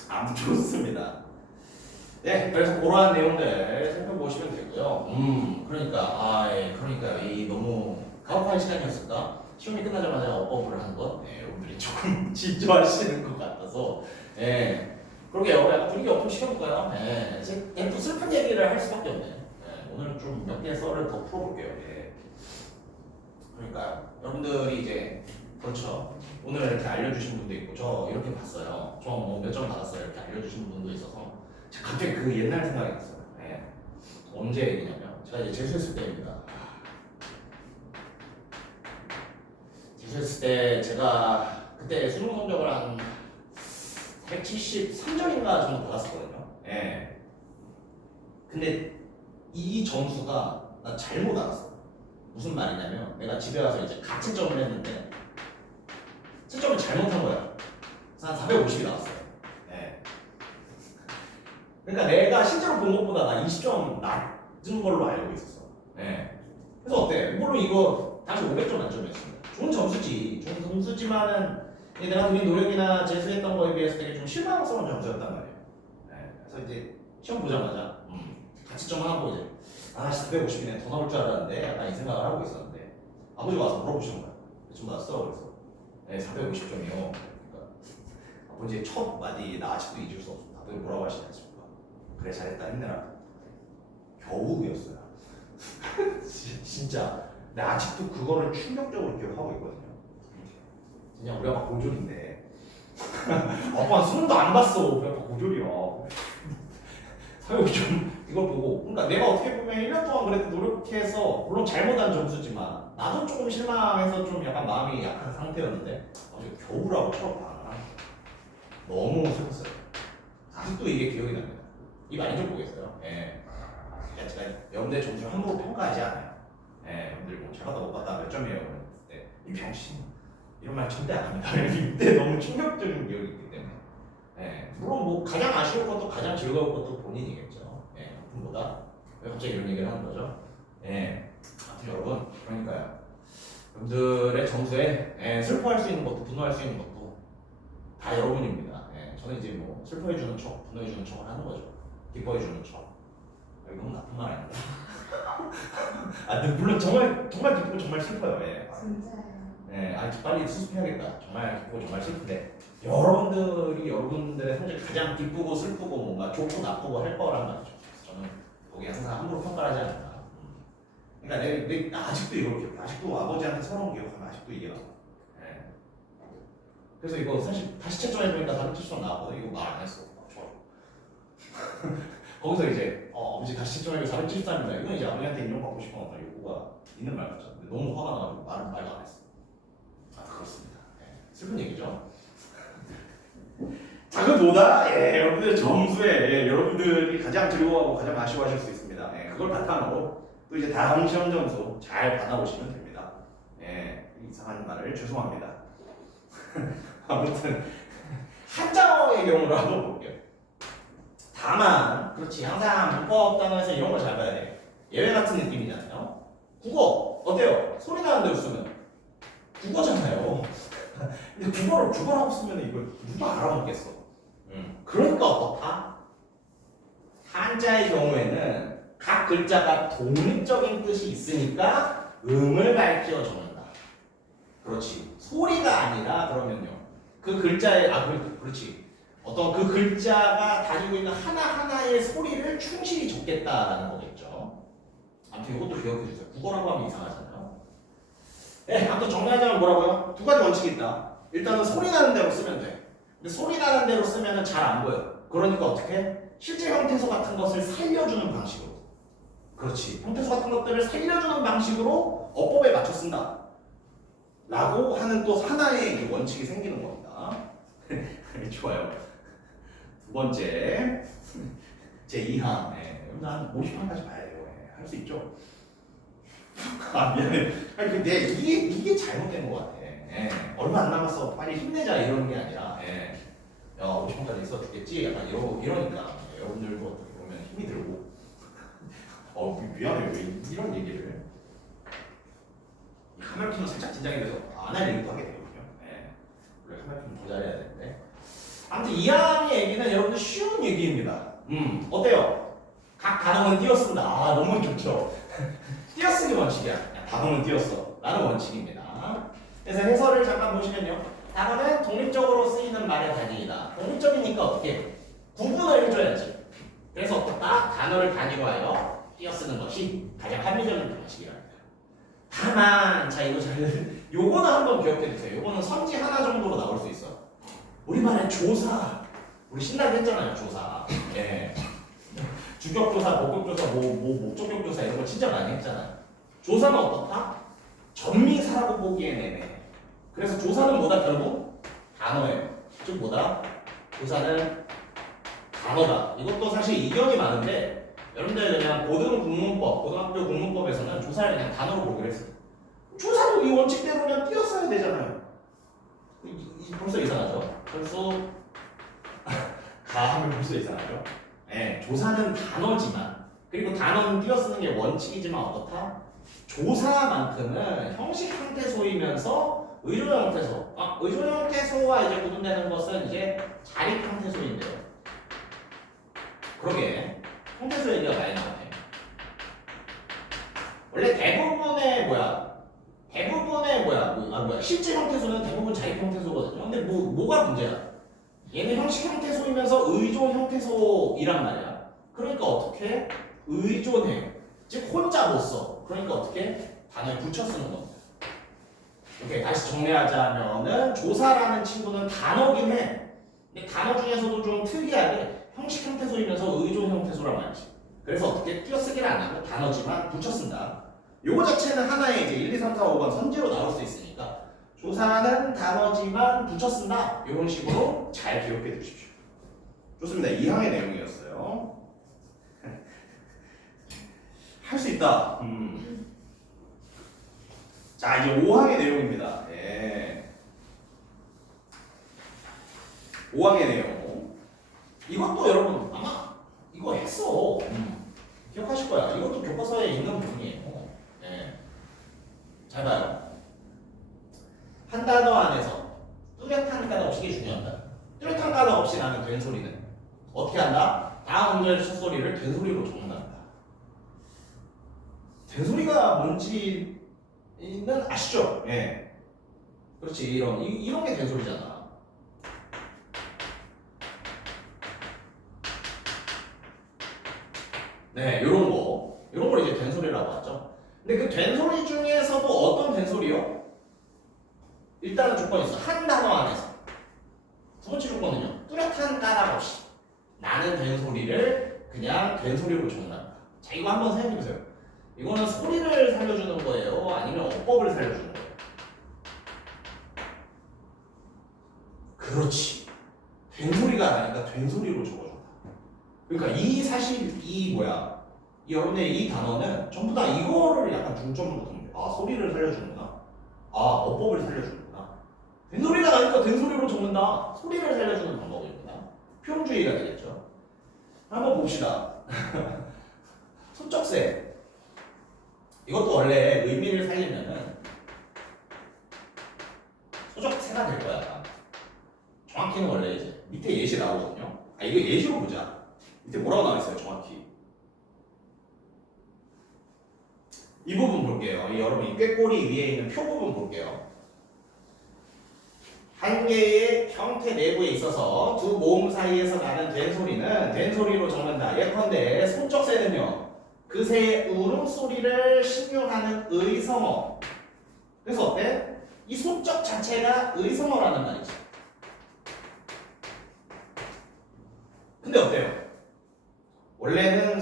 아무 좋습니다. 네, 그래서 그러한 내용들 살펴보시면 되고요. 그러니까 이 너무 가혹한 시간이었을까? 시험이 끝나자마자 어법을 하는 것, 여러분들이 조금 집중하시는 것 같아서, 그러게요. 약간 분위기 업 좀 시켜볼까요? 또 슬픈 얘기를 할 수밖에 없네. 오늘 좀 몇 개 썰을 더 풀어볼게요. 그러니까요. 여러분들이 이제 그렇죠. 오늘 이렇게 알려주신 분도 있고, 저 이렇게 봤어요. 저 뭐 몇 점 받았어요. 이렇게 알려주신 분도 있어서 갑자기 그 옛날 생각이 났어요. 언제 얘기냐면 제가 이제 재수했을 때입니다. 재수했을 때 제가 그때 수능 성적을 한 173점인가 정도 받았었거든요. 근데 이 점수가 나 잘못 알았어. 무슨 말이냐면 내가 집에 와서 이제 가채점을 했는데 채점을 잘못한 거야. 그래서 한 450이 나왔어요. 그러니까 내가 실제로 본 것보다 나 20점 낮은 걸로 알고 있었어. 그래서 어때? 물론 이거 다시 500점 만점이었습니다. 좋은 점수지. 좋은 점수지만은 내가 드린 노력이나 재수했던 거에 비해서 되게 좀 실망스러운 점수였단 말이에요. 그래서 이제 시험 보자마자 가치점 하나 보고 이제 450이네 더 나올 줄 알았는데 약간 이 생각을 하고 있었는데 아버지가 와서 물어보시는 거야. 좀 났어? 그래서 네 450점이요. 그러니까 아버지의 첫 마디 나 아직도 잊을 수 없어. 아버지 뭐라고 하시냐 싶을까? 그래 잘했다 힘내라. 겨우 이었어요. 진짜 근데 아직도 그거를 충격적으로 기억하고 있거든요. 그냥 우리 아빠 고졸인데 아빠 수능도 안 봤어. 우리 아빠 고졸이야. 사회부 좀 이걸 보고 그러니까 내가 어떻게 보면 1년 동안 그래도 노력해서 물론 잘못한 점수지만 나도 조금 실망해서 좀 약간 마음이 약한 상태였는데 어제 겨우라고 풀었다. 너무 슬펐어요. 아직도 이게 기억이 납니다. 이 많이 좀 보겠어요. 예. 제가 여러분들 점수를 함부로 평가하지 않아요. 예, 여러분들 뭐 잘 봤다 못 봤다 몇 점이에요? 그랬을 때 이 병신 이런 말 절대 안 합니다. 이때 너무 충격적인 기억이 있기 때문에. 예, 물론 뭐 가장 아쉬운 것도 가장 즐거운 것도 본인이겠죠. 예, 아픔보다 왜 갑자기 이런 얘기를 하는 거죠? 예, 아무튼 여러분 그러니까요. 여러분들의 점수에 슬퍼할 수 있는 것도 분노할 수 있는 것도 다 여러분입니다. 예, 저는 이제 뭐 슬퍼해주는 척, 분노해주는 척을 하는 거죠. 기뻐해주는 척. 이건 나쁜 말 아닌가? 아, 근데 물론 정말 기쁘고 정말 슬퍼요. 예. 진짜요. 네, 빨리 수습해야겠다. 정말 기쁘고 정말 슬픈데 여러분들이 여러분들의 성적 가장 기쁘고 슬프고 뭔가 좋고 나쁘고 할 거란 말이죠. 그래서 저는 거기에 항상 함부로 평가를 하지 않는다. 그러니까 내 아직도 이걸 기억해. 아직도 아버지한테 서러운 기억하면 아직도 이게 나와. 네. 그래서 이거 사실 다시 채점해보니까 470점 나왔거든. 이거 말 안 했어. 좋아. 거기서 이제 아버지 다시 채점해보니까 473입니다. 이건 이제 아버지한테 인정받고 싶은 어떤 욕구가 있는 말 같죠. 근데 너무 화가 나가지고 말도 안 했어. 아 그렇습니다. 네. 슬픈 얘기죠. 작은 여러분들 점수에 여러분들이 가장 즐거워하고 가장 아쉬워하실 수 있습니다. 그걸 바탕으로 또 이제 다음 시험 점수 잘 받아오시면 됩니다. 이상한 말을 죄송합니다. 아무튼 한자어의 경우를 한번 볼게요. 다만 그렇지 항상 문법 단어에서 이런 걸 잘 봐야 돼. 예외 같은 느낌이잖아요. 국어 어때요? 소리 나는 대로 쓰면 국어잖아요. 근데 국어라고 쓰면 이걸 누가 알아먹겠어? 그러니까 어떻다? 한자의 경우에는 각 글자가 독립적인 뜻이 있으니까 음을 밝혀 적는다. 그렇지. 소리가 아니라 그러면요. 그 글자의 그렇지. 어떤 그 글자가 가지고 있는 하나하나의 소리를 충실히 적겠다라는 거겠죠. 아무튼 이것도 기억해 주세요. 국어라고 하면 이상하잖아요. 네, 아무튼 정리하자면 뭐라고요? 두 가지 원칙이 있다. 일단은 소리 나는 대로 쓰면 돼. 근데 소리 나는 대로 쓰면 잘 안 보여. 그러니까 어떻게? 실제 형태소 같은 것을 살려주는 방식으로. 그렇지. 형태소 같은 것들을 살려주는 방식으로 어법에 맞춰 쓴다. 라고 하는 또 하나의 원칙이 생기는 겁니다. 좋아요. 두 번째. 제2항. 한 50항까지 봐야 돼요. 할 수 있죠? 아, 미안해. 아니, 근데 이게 잘못된 것 같아. 얼마 안 남았어. 빨리 힘내자. 이러는 게 아니라. 야, 50분까지 있어 주겠지? 약간 이러니까. 여러분들도 어떻게 보면 힘이 들고. 미안해요. 왜 이런 얘기를. 카메라키는 살짝 긴장이 돼서 안 할 얘기도 하게 되거든요. 원래 카메라키는 더 잘해야 되는데. 아무튼 이항의 얘기는 여러분들 쉬운 얘기입니다. 어때요? 각 단어는 띄어쓴다. 아, 너무 좋죠. 띄어쓰기 원칙이야. 단어는 띄었어. 라는 원칙입니다. 그래서 해설을 잠깐 보시면요. 단어는 독립적으로 쓰이는 말의 단위이다. 독립적이니까 어떻게? 구분을 해줘야지. 그래서 어떻다? 단어를 단위로 하여 띄어쓰는 것이 가장 합리적인 방식이랍니다. 다만, 자, 요거는 한번 기억해 주세요. 요거는 선지 하나 정도로 나올 수 있어. 우리말에 조사. 우리 신나게 했잖아요, 조사. 주격조사, 목격조사, 목적격조사 이런 거 진짜 많이 했잖아요. 조사는 어떻다? 전미사라고 보기엔 애매해. 그래서 조사는 뭐다 결국? 단어예요. 즉 뭐다? 조사는 단어다. 이것도 사실 이견이 많은데 여러분들 그냥 고등학교 국문법에서는 조사를 그냥 단어로 보기로 했어요. 조사도 이 원칙대로면 띄었어야 되잖아요. 벌써 이상하죠? 하면 벌써 이상하죠? 조사는 단어지만 그리고 단어는 띄어쓰는 게 원칙이지만 어떻다? 조사만큼은 형식 형태소이면서 의존 형태소. 의존 형태소와 이제 구분되는 것은 이제 자립 형태소인데요. 그러게 형태소 얘기가 많이 나오네. 원래 대부분의 실제 형태소는 대부분 자립 형태소거든요. 근데 뭐가 문제야? 얘는 형식 형태소이면서 의존 형태소이란 말이야. 그러니까 어떻게 의존해요? 즉 혼자 못 써. 그러니까 어떻게 단어에 붙여 쓰는 겁니다. 오케이, 다시 정리하자면은 조사라는 친구는 단어긴 해. 근데 단어 중에서도 좀 특이하게 형식 형태소이면서 의존 형태소란 말이지. 그래서 어떻게 띄어쓰기를 안 하고 단어지만 붙여 쓴다. 요거 자체는 하나의 이제 1, 2, 3, 4, 5번 선지로 나올 수 있으니까 조사는 단어지만 붙여 쓴다. 이런 식으로 잘 기억해 두십시오. 좋습니다. 2항의 내용이었어요. 할 수 있다. 자, 이제 5항의 내용입니다. 예. 5항의 내용. 이것도 여러분 아마 이거 했어. 기억하실 거야. 이것도 교과서에 있는 부분이에요. 예. 잘 봐요. 한 단어 안에서 뚜렷한 단어 없이 이게 중요하다. 뚜렷한 단어 없이 나는 된소리는 어떻게 한다? 다음 문제의 첫 소리를 된소리로 적는다. 된소리가 뭔지는 아시죠? 예. 그렇지. 이런 게 된소리잖아. 네, 요런 걸 이제 된소리라고 하죠. 근데 그 된소리 중에서도 어떤 된소리요? 일단은 조건이 있어. 한 단어 안에서. 두 번째 조건은요. 뚜렷한 까닭 없이 나는 된소리를 그냥 된소리로 적는다. 자, 이거 한번 생각해 보세요. 이거는 소리를 살려주는 거예요? 아니면 어법을 살려주는 거예요? 그렇지. 된소리가 나니까 된소리로 적어준다. 그러니까 여러분의 이 단어는 전부 다 이거를 약간 중점으로 두는 거예요. 아, 소리를 살려주는구나. 아, 어법을 살려주는구나. 된소리가 나니까 된소리로 적는다. 소리를 살려주는 방법입니다. 표현주의가 되겠죠. 한번 봅시다. 소쩍새. 이것도 원래 의미를 살리면은 소적새가 될 거야. 정확히는 원래 이제 밑에 예시 나오거든요. 아, 이거 예시로 보자. 밑에 뭐라고 나와 있어요, 정확히. 이 부분 볼게요. 여러분 이 꾀꼬리 위에 있는 표 부분 볼게요. 한 개의 형태 내부에 있어서 두 모음 사이에서 나는 된소리는 된소리로 적는다. 예컨대 소쩍새는요. 그 새의 울음소리를 신용하는 의성어. 그래서 어때? 이 소쩍 자체가 의성어라는 말이지. 근데 어때요? 원래는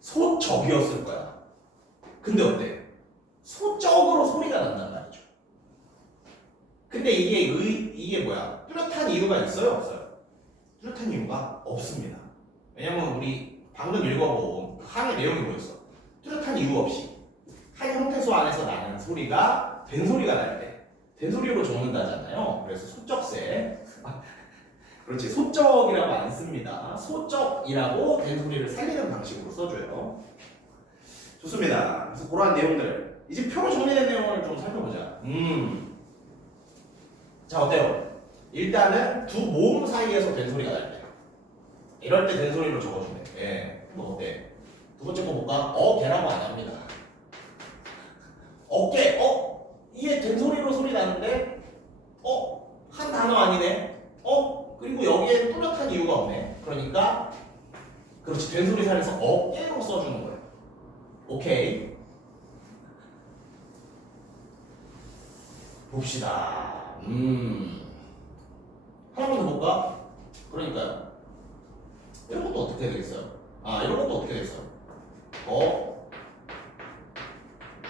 소적이었을 거야. 근데 어때? 소적으로 소리가 난단 말이죠. 근데 이게 뭐야? 뚜렷한 이유가 있어요? 없어요? 뚜렷한 이유가 없습니다. 왜냐면 우리 방금 읽어본 그 항의 내용이 뭐였어? 뚜렷한 이유 없이 한 형태소 안에서 나는 소리가 된소리가 날 때 된소리로 적는다잖아요. 그래서 소쩍새. 그렇지. 소쩍이라고 안 씁니다. 소쩍이라고 된소리를 살리는 방식으로 써줘요. 좋습니다. 그래서 그러한 내용들. 이제 표로 정리된 내용을 좀 살펴보자. 자, 어때요? 일단은 두 모음 사이에서 된소리가 날 때. 이럴 때 된소리로 적어주네. 예. 뭐 어때? 두 번째 거 볼까? 개라고 안 합니다. 어깨. 이게 된소리로 소리 나는데? 한 단어 아니네? 그리고 여기에 뚜렷한 이유가 없네. 그러니까 그렇지. 된소리 살려서 어깨로 써주는 거예요. 오케이. 봅시다. 하나만 더 볼까? 그러니까요. 이런 것도 어떻게 되겠어요? 이런 것도 어떻게 되겠어요?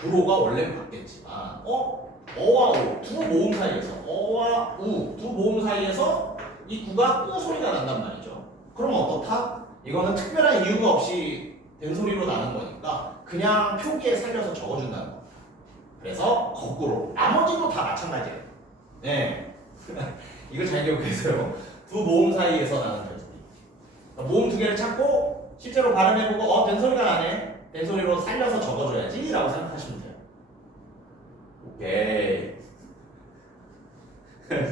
구로가 원래는 같겠지만, 어와 우 두 모음 사이에서, 어와 우 두 모음 사이에서 이 구가 꾸 소리가 난단 말이죠. 그럼 어떻다? 이거는 특별한 이유가 없이 된소리로 나는 거니까 그냥 표기에 살려서 적어준다는 거. 그래서 거꾸로 나머지도 다 마찬가지예요. 네. 이걸 잘 기억해서요. 두 모음 사이에서 나는 된소리. 모음 두 개를 찾고 실제로 발음해보고 된소리가 나네. 된소리로 살려서 적어줘야지 라고 생각하시면 돼요. 오케이.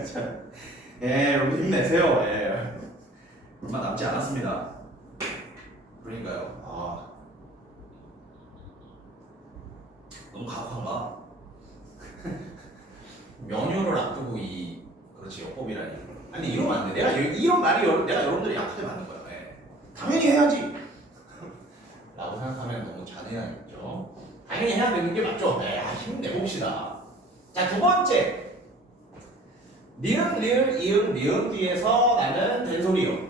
자, 여러분 힘내세요. 얼마 남지 않았습니다. 그러니까요. 너무 가혹한가? 면유를 앞두고 그렇지, 요법이라니. 아니, 이러면 안 돼. 이런 말이 내가 여러분들이 약하게 만든 거야. 예. 당연히 해야지. 라고 생각하면 너무 잔인하겠죠. 당연히 해야 되는 게 맞죠. 네, 힘내봅시다. 자, 두 번째. 니은, 리을, 이응, 미음 뒤에서 나는 된소리요.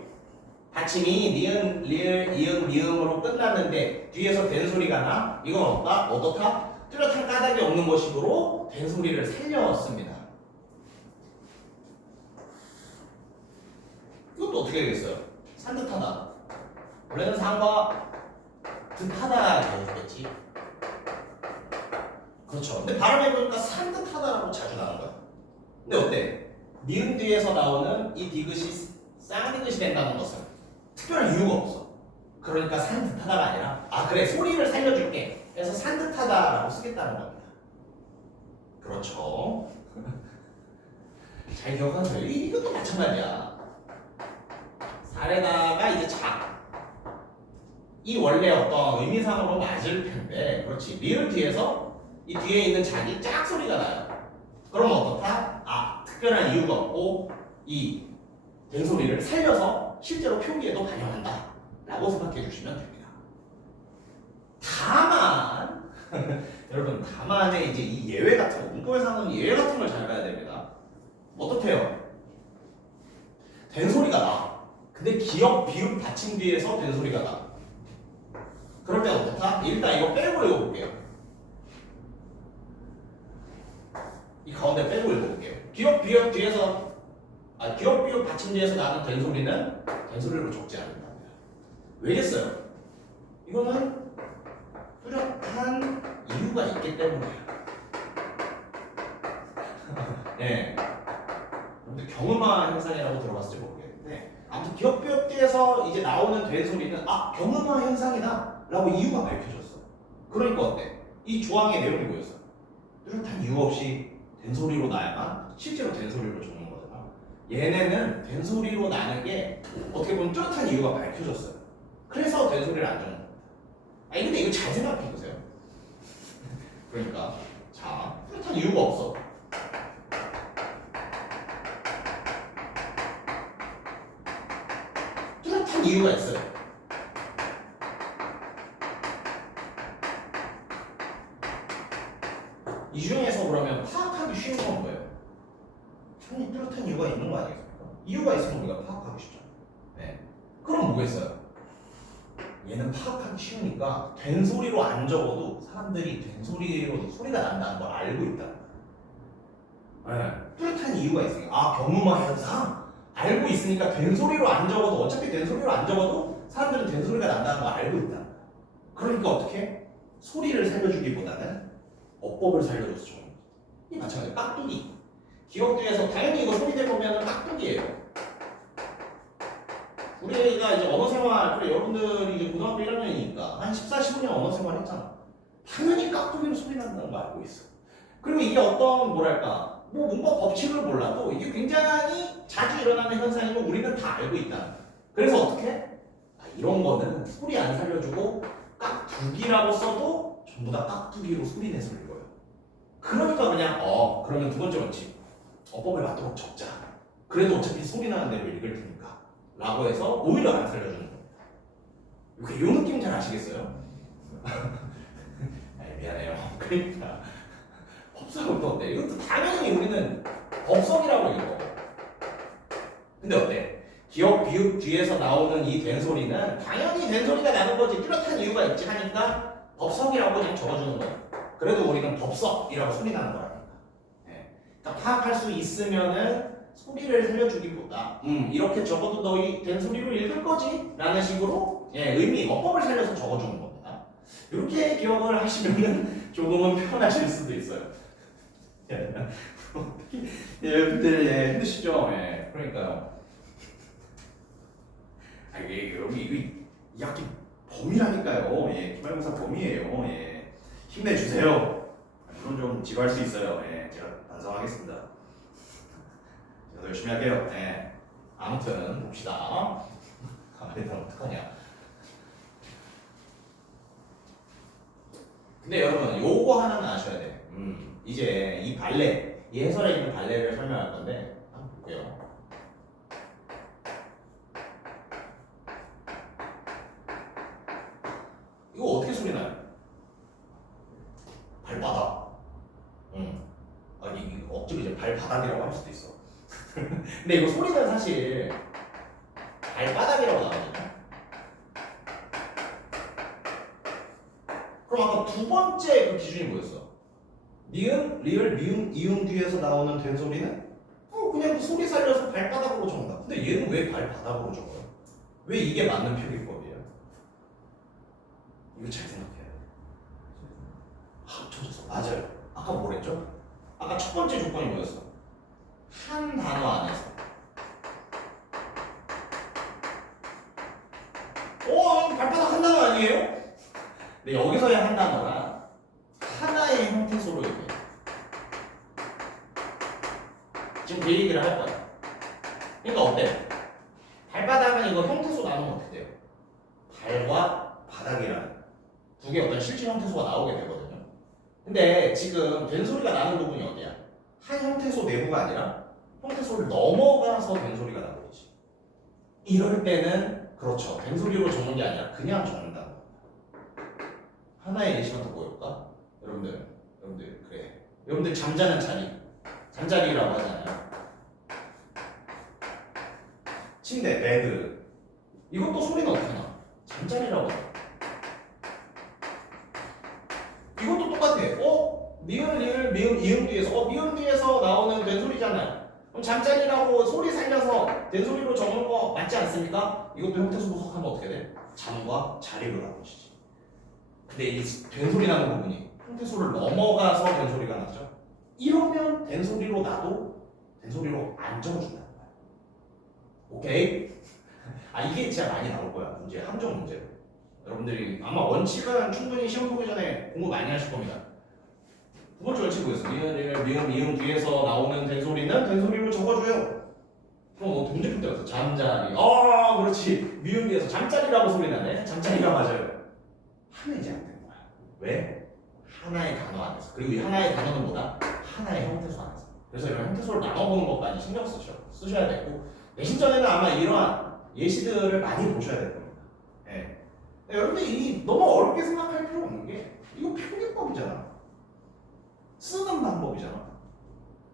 받침이 니은, 리을, 이응, 미음으로 끝났는데 뒤에서 된소리가 나? 이건 어떻다? 뚜렷한 까닭이 없는 것이므로 된소리를 살렸습니다. 이것도 어떻게 되겠어요? 산뜻하다. 원래는 산과 듯하다 되었겠지. 그렇죠. 근데 발음해보니까 산뜻하다라고 자주 나오는 거야. 근데 어때? 니은 뒤에서 나오는 이 디귿이 쌍디귿이 된다는 것은 특별한 이유가 없어. 그러니까 산뜻하다가 아니라 그래, 소리를 살려줄게. 그래서 산뜻하다라고 쓰겠다는 겁니다. 그렇죠. 잘 기억하세요. 이것도 마찬가지야. 살에다가 이제 이 원래 어떤 의미상으로 맞을 텐데, 그렇지. 리을 뒤에서 이 뒤에 있는 작이 짝 소리가 나요. 그럼 어떻다? 특별한 이유가 없고 이 된소리를 살려서 실제로 표기에도 반영한다 라고 생각해 주시면 됩니다. 다만 여러분, 다만에 이제 이 예외 같은 거, 문법에서는 예외 같은 걸 잘 봐야 됩니다. 어떻게요? 된소리가 나. 근데 기역, 비읍, 받침 뒤에서 된소리가 나. 그럴 때 어떻다? 일단 이거 빼고 읽어볼게요. 이 가운데 빼고 읽어볼게요. 기역, 비읍 뒤에서 기역, 비읍, 받침 뒤에서 나는 된소리는 된소리로 적지 않는다. 왜겠어요? 이거는 뚜렷한 이유가 있기 때문이에요. 네. 근데 경음화 현상이라고 들어봤을지 모르겠는데, 아무튼 기역, 비읍 뒤에서 이제 나오는 된소리는 경음화 현상이다 라고 이유가 밝혀졌어. 그러니까 어때? 이 조항의 내용이 뭐였어? 뚜렷한 이유 없이 된소리로 나야만 실제로 된소리로 적는 거잖아. 얘네는 된소리로 나는 게 어떻게 보면 뚜렷한 이유가 밝혀졌어요. 그래서 된소리를 안 적는 겁니다. 근데 이거 잘 생각해 보세요. 그러니까 뚜렷한 이유가 없어. 뚜렷한 이유가 있어요. 이 중에서 그러면 파악하기 쉬운 건 뭐예요? 충분히 뚜렷한 이유가 있는 거 아니겠습니까? 이유가 있으면 우리가 파악하기 쉽죠. 네. 그럼 뭐겠어요? 얘는 파악하기 쉬우니까 된소리로 안 적어도 사람들이 된소리로 소리가 난다는 걸 알고 있다는 거예요. 네. 뚜렷한 이유가 있으니까 경음화 현상 알고 있으니까 된소리로 안 적어도, 어차피 된소리로 안 적어도 사람들은 된소리가 난다는 걸 알고 있다는 거예요. 그러니까 어떻게? 소리를 살려주기보다는 어법을 살려줘서 적는 거죠. 이 마찬가지예요. 깍두기. 기억 뒤에서 당연히 이거 소리대 보면은 깍두기예요. 우리가 이제 언어 생활, 그래 여러분들이 이제 고등학교 1학년이니까 한 14, 15년 언어 생활 했잖아. 당연히 깍두기로 소리 난다는 거 알고 있어. 그리고 이게 어떤 문법 법칙을 몰라도 이게 굉장히 자주 일어나는 현상이고 우리는 다 알고 있다. 그래서 어떻게? 이런 거는 소리 안 살려주고 깍두기라고 써도 전부 다 깍두기로 소리 내서 읽어요. 그러니까 그냥 그러면 두 번째 원칙, 어법을 맞도록 적자. 그래도 어차피 소리 나는 대로 읽을 테니까 라고 해서 오히려 안 살려주는 겁니다. 이 느낌 잘 아시겠어요? 미안해요. 그러니까 법성도 어때? 이것도 당연히 우리는 법성이라고 읽어. 근데 어때? 기역, 비읍 뒤에서 나오는 이 된소리는 당연히 된소리가 나는 거지. 뚜렷한 이유가 있지 하니까 법성이라고 그냥 적어주는 거야. 그래도 우리는 법석이라고 소리 나는 거라니까. 네. 그러니까 파악할 수 있으면은 소리를 살려주기보다 이렇게 적어도 너희 된소리로 읽을 거지? 라는 식으로 어법을 살려서 적어주는 겁니다. 이렇게 기억을 하시면은 조금은 편하실 수도 있어요. 여러분들 힘드시죠? 그러니까요. 이게 학기 범위라니까요. 기말고사 범위예요. 힘내주세요. 물론 좀 지루할 수 있어요. 제가 반성하겠습니다. 제가 더 열심히 할게요. 아무튼 봅시다. 일단 어떡하냐. 근데 여러분 요거 하나는 아셔야 돼. 이제 이 발레, 이 해설에 있는 발레를 설명할 건데 한번 볼게요. 이거 어떻게 소리 나요? 발바닥. 아니 이거 억지로 이제 발바닥이라고 할 수도 있어. 근데 이거 소리는 사실 발바닥이라고 나거든요. 그럼 아까 두 번째 그 기준이 뭐였어? 니은, 리을, 미음, 이음 뒤에서 나오는 된 소리는 그냥 그 소리 살려서 발바닥으로 적는다. 근데 얘는 왜 발바닥으로 적어요? 왜 이게 맞는 표기법이에요? 이거 잘 생각해야 돼. 합쳐져서 맞아요. 아까 뭐랬죠? 아까 첫 번째 조건이 뭐였어? 한 단어 안에서. 발바닥 한 단어 아니에요? 근데 여기서의 한 단어가 하나의 형태소로 얘기해. 지금 그 얘기를 할 거야. 그러니까 어때? 발바닥은 이거 형태소 나누면 어떻게 돼요? 발과 바닥이라는 두 개 어떤 실제 형태소가 나오게 되거든요. 근데 지금 된소리가 나는 부분이 어디야? 한 형태소 내부가 아니라 형태소를 넘어가서 된소리가 나는 거지. 이럴 때는 그렇죠. 된소리로 적는 게 아니라 그냥 적는다는 겁니다. 하나의 예시만 더 보여볼까? 여러분들 그래. 여러분들 잠자는 자리, 잠자리라고 하잖아요. 침대, 베드. 이것도 소리는 어떻게 나? 잠자리라고 해. 이것도 똑같아. 니은, 리을, 미음, 이음 뒤에서 미음 뒤에서 나오는 된소리잖아요. 그럼 잠자리라고 소리 살려서 된소리로 적는 거 맞지 않습니까? 이것도 형태소 분석하면 어떻게 돼? 잠과 자리로 나온 것이지. 근데 이 된소리 나는 부분이 형태소를 넘어가서 된소리가 나죠. 이러면 된소리로 나도 된소리로 안 적어준다는 거야. 오케이? 이게 진짜 많이 나올 거야. 문제, 함정 문제로. 여러분들이 아마 원칙은 충분히 시험 보기 전에 공부 많이 하실 겁니다. 두 번째 원칙 뭐였어? 미음, 이음 뒤에서 나오는 된소리는 된소리로 적어줘요. 그럼 문제 풀 때 왔어. 잠자리. 그렇지. 미음 뒤에서 잠자리라고 소리 나네. 잠자리가 맞아요. 하면 이제 안 되는 거야. 왜? 하나의 단어 안에서. 그리고 이 하나의 단어는 뭐다? 하나의 형태소 안에서. 그래서 이런 형태소를 나눠보는 것까지 신경 쓰셔야 되고, 내신 전에는 아마 이러한 예시들을 많이 보셔야 될 겁니다. 네. 여러분들이 너무 어렵게 생각할 필요 없는 게 이거 표기법이잖아. 쓰는 방법이잖아.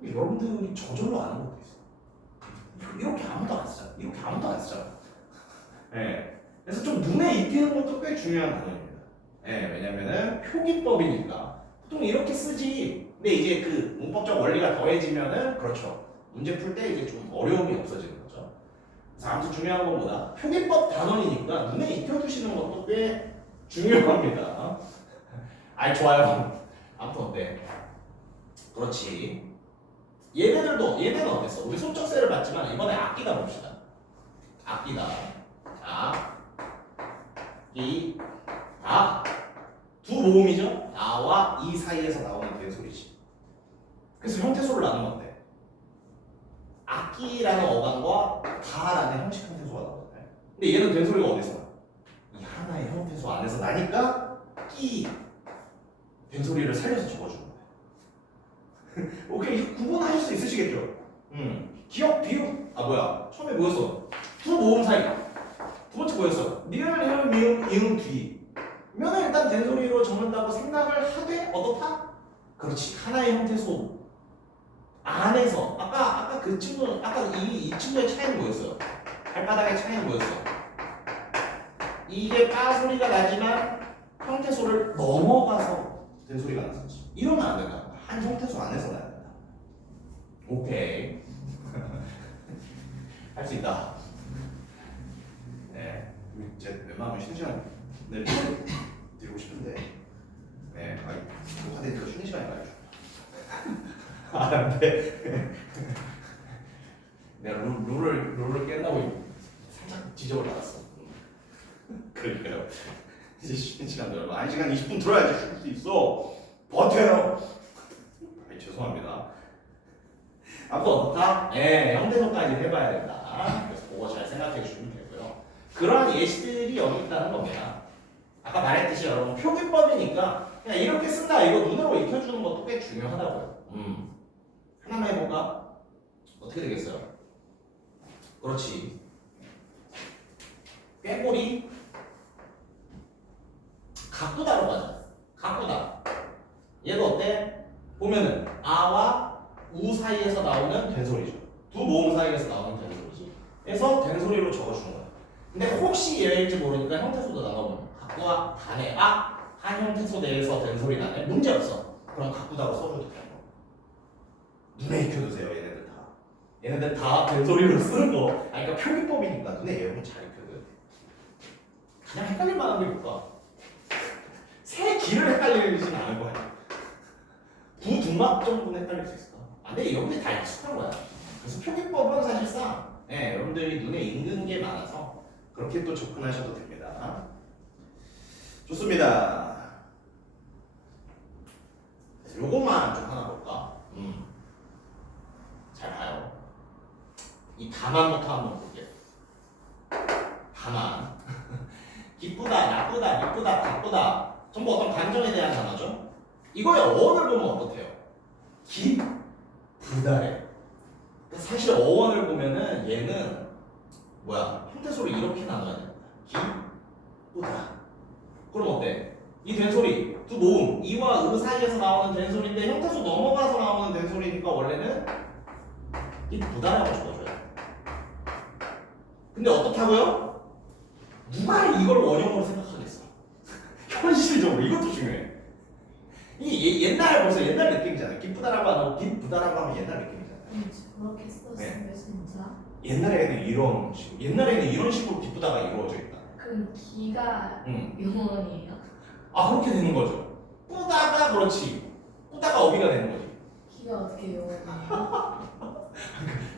여러분들이 저절로 아는 것도 있어. 이렇게 아무도 안 쓰잖아. 이렇게 아무도 안 쓰잖아. 네. 그래서 좀 눈에 익히는 것도 꽤 중요한 단어입니다. 네, 왜냐면은 표기법이니까 보통 이렇게 쓰지. 근데 이제 그 문법적 원리가 더해지면은 그렇죠. 문제 풀 때 이제 좀 어려움이 없어지는 거죠. 그래서 아무튼 중요한 건 뭐다? 표기법 단원이니까 눈에 익혀두시는 것도 꽤 중요합니다. 좋아요. 아무튼 어때? 그렇지. 얘네는 어땠어? 우리 손적세를 봤지만 이번에 악기다 봅시다. 악기다. 자, 다. 두 모음이죠? 나와 이 사이에서 나오는 된소리지. 그래서 형태소를 나누면 어때? 악기라는 어감과 다라는 형식 형태소가 나오잖아요. 근데 얘는 된소리가 어디서 나? 이 하나의 형태소 안에서 나니까 된소리를 살려서 적어주는 거야. 오케이, 구분하실 수 있으시겠죠? 기억, 비읍. 처음에 뭐였어? 두 모음 사이. 두 번째 뭐였어? 리을, 미음, 이음, 뒤. 면은 일단 된소리로 적는다고 생각을 하되 어떻다? 그렇지. 하나의 형태소 안에서 아까 그 친구 이 친구의 차이는 뭐였어요? 발바닥의 차이는 뭐였어? 이게 빠 소리가 나지만 형태소를 넘어가서 된소리가 났었지. 이러면 안 된다. 한 형태소 안에서 나야 된다. 오케이. 할 수 있다. 네. 제 웬만하면 쉬는 시간 드리고 싶은데. 네. 녹화되니까 쉬는 시간이 가야죠. 안 돼. 내가 룰을 깬다고 살짝 지적을 받았어. 그러니까요. 이제 쉬는 시간 들어. 1시간 20분 들어야지 쉴 수 있어. 버텨요. 죄송합니다. 아무튼 어떻다? 형태소까지 해봐야 된다. 그래서 그거 잘 생각해 주시면 되고요. 그러한 예시들이 여기 있다는 겁니다. 아까 말했듯이 여러분 표기법이니까 그냥 이렇게 쓴다. 이거 눈으로 익혀주는 것도 꽤 중요하다고요. 하나만 해볼까? 어떻게 되겠어요? 그렇지. 꾀꼬리 가꾸다로 가자. 가꾸다. 얘도 어때? 보면은 아와 우 사이에서 나오는 된소리죠. 두 모음 사이에서 나오는 된소리지. 그래서 된소리로 적어주는 거야. 근데 혹시 얘일지 모르니까 형태소도 나가면 가꾸와 다네. 한 형태소 내에서 된소리 나네. 문제 없어. 그럼 가꾸다로 써줘도 돼요. 눈에 익혀두세요. 얘네들 다 된소리로 쓰는 거. 그러니까 표기법이니까 눈에 외우면 잘 익혀둬야 돼. 가장 헷갈릴 만한 게 뭘까? 새 길을 헷갈리진 않을 거야. 부두막 정도는 헷갈릴 수 있어. 근데 여러분들이 다 익숙한 거야. 그래서 표기법은 사실상 여러분들이 눈에 익는 게 많아서 그렇게 또 접근하셔도 됩니다. 좋습니다. 요것만 좀 하나 볼까? 잘 봐요. 이 다만부터 한번 볼게요. 다만. 기쁘다, 나쁘다, 미쁘다, 바쁘다. 전부 어떤 감정에 대한 단어죠. 이거의 어원을 보면 어떻대요? 기쁘다래. 사실 어원을 보면은 얘는 뭐야? 형태소리 이렇게 나눠야 됩니다. 기쁘다. 그럼 어때? 이 된소리 두 모음 이와 으 사이에서 나오는 된소리인데 형태소 넘어가서 나오는 된소리니까 원래는 기쁘다라고 적어줘야 돼. 근데 어떻다고요? 누가 이걸 원형으로 생각하겠어? 현실적으로 이것도 중요해. 이 옛날 벌써 옛날 느낌이잖아요. 기쁘다라고 안 하고 기쁘다라고 하면 옛날 느낌이잖아요. 그렇게 썼으면 진짜. 옛날에는 이런 식으로, 옛날에는 이런 식으로 기쁘다가 이루어져 있다. 그럼 기가 영원이에요? 그렇게 되는 거죠. 뿌다가 그렇지. 뿌다가 어비가 되는 거지. 기가 어떻게 영원이에요?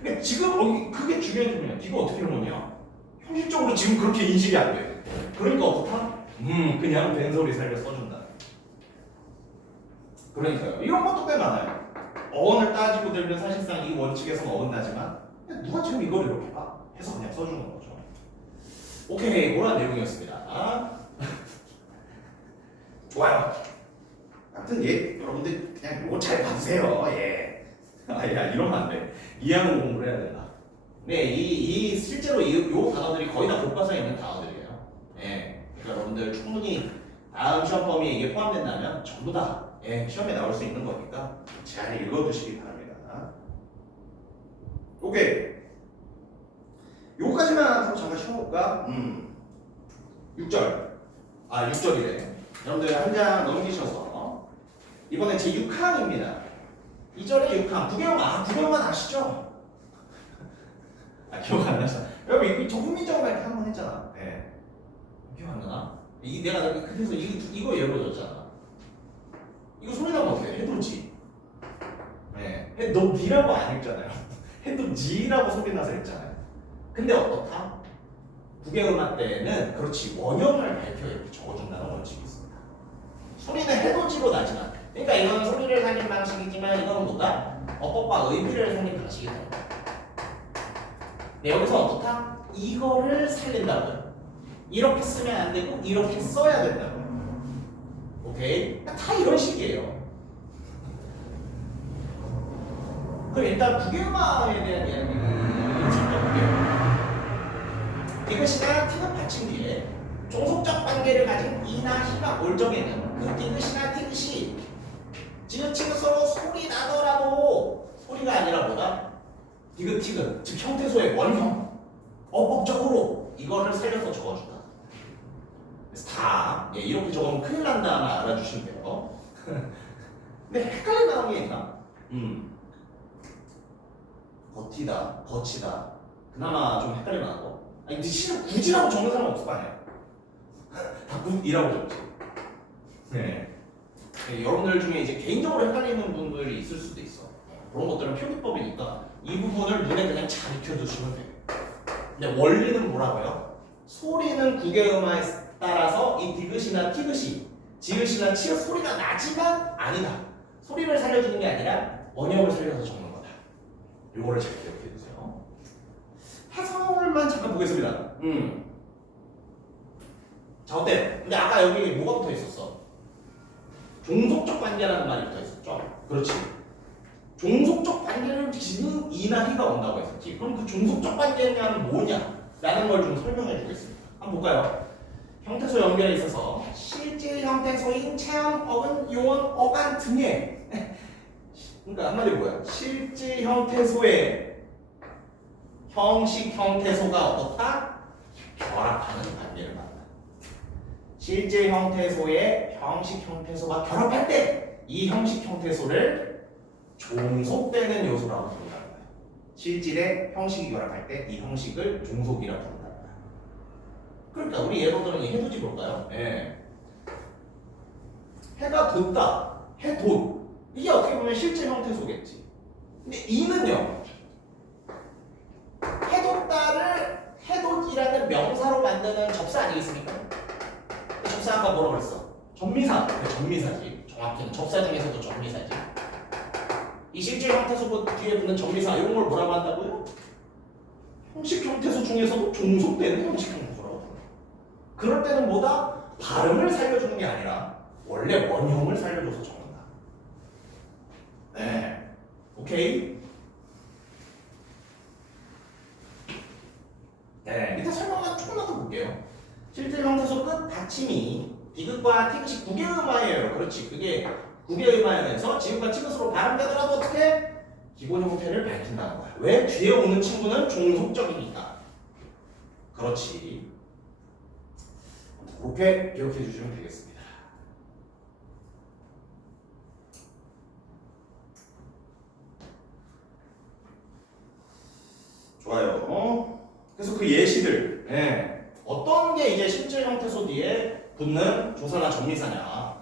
근데 지금 그게 중요한 점이야. 기가 어떻게 영원이야? 현실적으로 지금 그렇게 인식이 안 돼. 그러니까 어떻다? 그냥 된소리 살려 써준다. 그러니까요. 이런 것도 꽤 많아요. 어원을 따지고 들면 사실상 이 원칙에서는 어긋나지만 누가 지금 이걸 이렇게 봐? 해서 그냥 써주는 거죠. 오케이, 그런 내용이었습니다. 좋아요. 하여튼 여러분들 그냥 이거 잘 봐주세요. 야 이러면 안 돼. 이해하는 공부를 해야 된다. 네, 이 실제로 요 단어들이 거의 다 교과서에 있는 단어들이에요. 그러니까 여러분들 충분히 다음 시험 범위에 이게 포함된다면 전부 다 시험에 나올 수 있는 거니까 잘 읽어두시기 바랍니다. 오케이. 요까지만 하고 잠깐 쉬어볼까? 6절. 6절이래. 여러분들 한 장 넘기셔서 이번엔 제 6항입니다. 2절에 6항. 구경만 아시죠? 기억 안 나죠? 여러분 저 훈민정음 이렇게 한번 했잖아. 기억 안 나나? 내가 그래서 이거 예로 줬잖아. 이거 소리 나면 어떻게 해? 해돋이. 해돋이라고 안 읽잖아요. 해돋이라고 소리 나서 읽잖아요. 근데 어떻다? 국외음악 때는 그렇지 원형을 발표 이렇게 적어준다는 원칙이 있습니다. 소리는 해돋이로 나지만, 그러니까 이건 소리를 살린 방식이지만 이건 뭐다? 어법과 의미를 살린 방식이 다르다. 여기서 어떻다? 이거를 살린다고요. 이렇게 쓰면 안 되고 이렇게 써야 된다고요. 오케이? 다 이런 식이에요. 그럼 일단 국외음악에 대한 이야기를 살펴볼게요. 디귿이나 티귿 받침 뒤에 종속적 관계를 가진 이나 히가 올 적에는 그 디귿이나 티귿이 지읒지읒으로 소리 나더라도 소리가 아니라 뭐다? 디귿 티귿 즉 형태소의 원형 어법적으로 이거를 살려서 적어준다. 그래서 다 이렇게 적으면 큰일 난다만 알아주시면 돼요. 근데 헷갈릴 만한 게 있나? 버티다, 거치다 그나마 좀 헷갈릴 만한 거. 근데 실은 굳이라고 적는 사람 없을 거 아니야. 다 굳이라고 적지. 여러분들 중에 이제 개인적으로 헷갈리는 분들이 있을 수도 있어. 그런 것들은 표기법이니까 이 부분을 눈에 그냥 잘 익혀두시면 돼요. 근데 원리는 뭐라고요? 소리는 국외음화에 따라서 이 디귿이나 티귿이 지읒이나 치읒 소리가 나지만 아니다. 소리를 살려주는 게 아니라 원형을 살려서 적는 거다. 이거를 잘 기억해 주세요. 해설만 잠깐 보겠습니다. 자, 어때? 근데 아까 여기 뭐가 붙어 있었어? 종속적 관계라는 말이 붙어 있었죠. 그렇지. 종속적 관계를 지닌 이나 희가 온다고 했었지. 그럼 그 종속적 관계는 뭐냐라는 걸 좀 설명해 주겠습니다. 한번 볼까요? 형태소 연결에 있어서 실질 형태소인 체험, 어근, 요원, 어간 등의 그러니까 한마디로 뭐야? 실질 형태소의 형식 형태소가 어떻다? 결합하는 관계를 말한다. 실질 형태소의 형식 형태소가 결합할 때 이 형식 형태소를 종속되는 요소라고 부른다는 거예요. 실질의 형식이 결합할 때 이 형식을 종속이라고 부른다는 거예요. 그러니까 우리 예로들은 이 해돋이 볼까요? 예. 해가 돋다, 해돋. 이게 어떻게 보면 실질 형태소겠지. 근데 이는요. 해돋다를 해돋이라는 명사로 만드는 접사 아니겠습니까? 그 접사 아까 뭐라고 그랬어? 전미사. 전미사지. 정확히는 접사 중에서도 전미사지. 이 실질 형태소 뒤에 붙는 전미사 이런 걸 뭐라고 한다고요? 형식 형태소 중에서도 종속되는 형식 형태소라고 합니다. 그럴 때는 뭐다? 발음을 살려주는 게 아니라 원래 원형을 살려줘서 적는다. 네. 오케이? 네. 밑에 설명만 조금만 더 볼게요. 실질 형태소 끝 받침이 디귿과 티귿이 국외음화예요. 그렇지. 그게 국외음화에서 지읒과 티귿으로 발음되더라도 어떻게? 기본 형태를 밝힌다는 거야. 왜? 뒤에 오는 친구는 종속적이니까. 그렇지. 그렇게 기억해 주시면 되겠습니다. 좋아요. 그래서 그 예시들, 예. 어떤 게 이제 실질 형태소 뒤에 붙는 조사나 전미사냐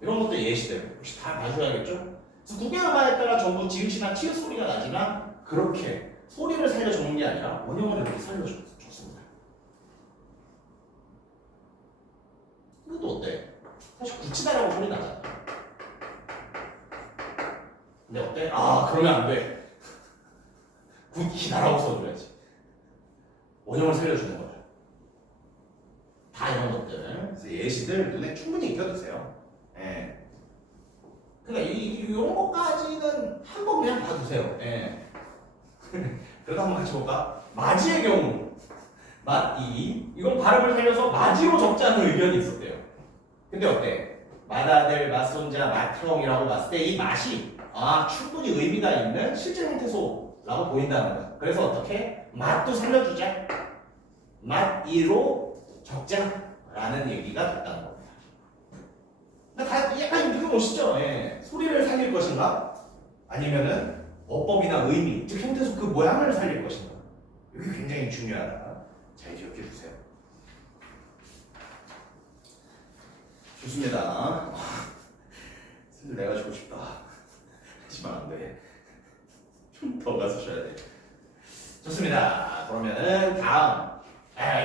이런 것도 예시들 혹시 다 봐줘야겠죠? 그래서 국외음화에 따라 전부 지읒이나 티읒 소리가 나지만 그렇게 소리를 살려 적는 게 아니라 원형을 이렇게 살려줬습니다. 이것도 어때? 사실 굳히다라고 소리 나잖아. 근데 어때? 아 그러면 안 돼. 굳히다라고 써줘야지. 원형을 살려주는 거야. 다 이런 것들. 그래서 예시들 눈에 충분히 익혀두세요. 예. 그러니까 이런 것까지는 한번 그냥 봐두세요. 예. 그래도 한번 같이 볼까? 마지의 경우, 맛이 이건 발음을 살려서 마지로 적자는 의견이 있었대요. 근데 어때? 맏아들, 맏손자, 맏형이라고 봤을 때 이 맛이 충분히 의미가 있는 실제 형태소라고 보인다는 거야. 그래서 어떻게? 맛도 살려주자. 맛이로 적자라는 얘기가 됐다는 겁니다. 다 약간 이거 멋있죠? 예. 소리를 살릴 것인가? 아니면은 어법이나 의미, 즉 형태소 그 모양을 살릴 것인가? 이게 굉장히 중요하다. 잘 기억해 주세요. 좋습니다. 슬슬 내가 주고 싶다. 하지만 안 돼. 좀 더 가서 쉬어야 돼. 좋습니다. 그러면은 다음.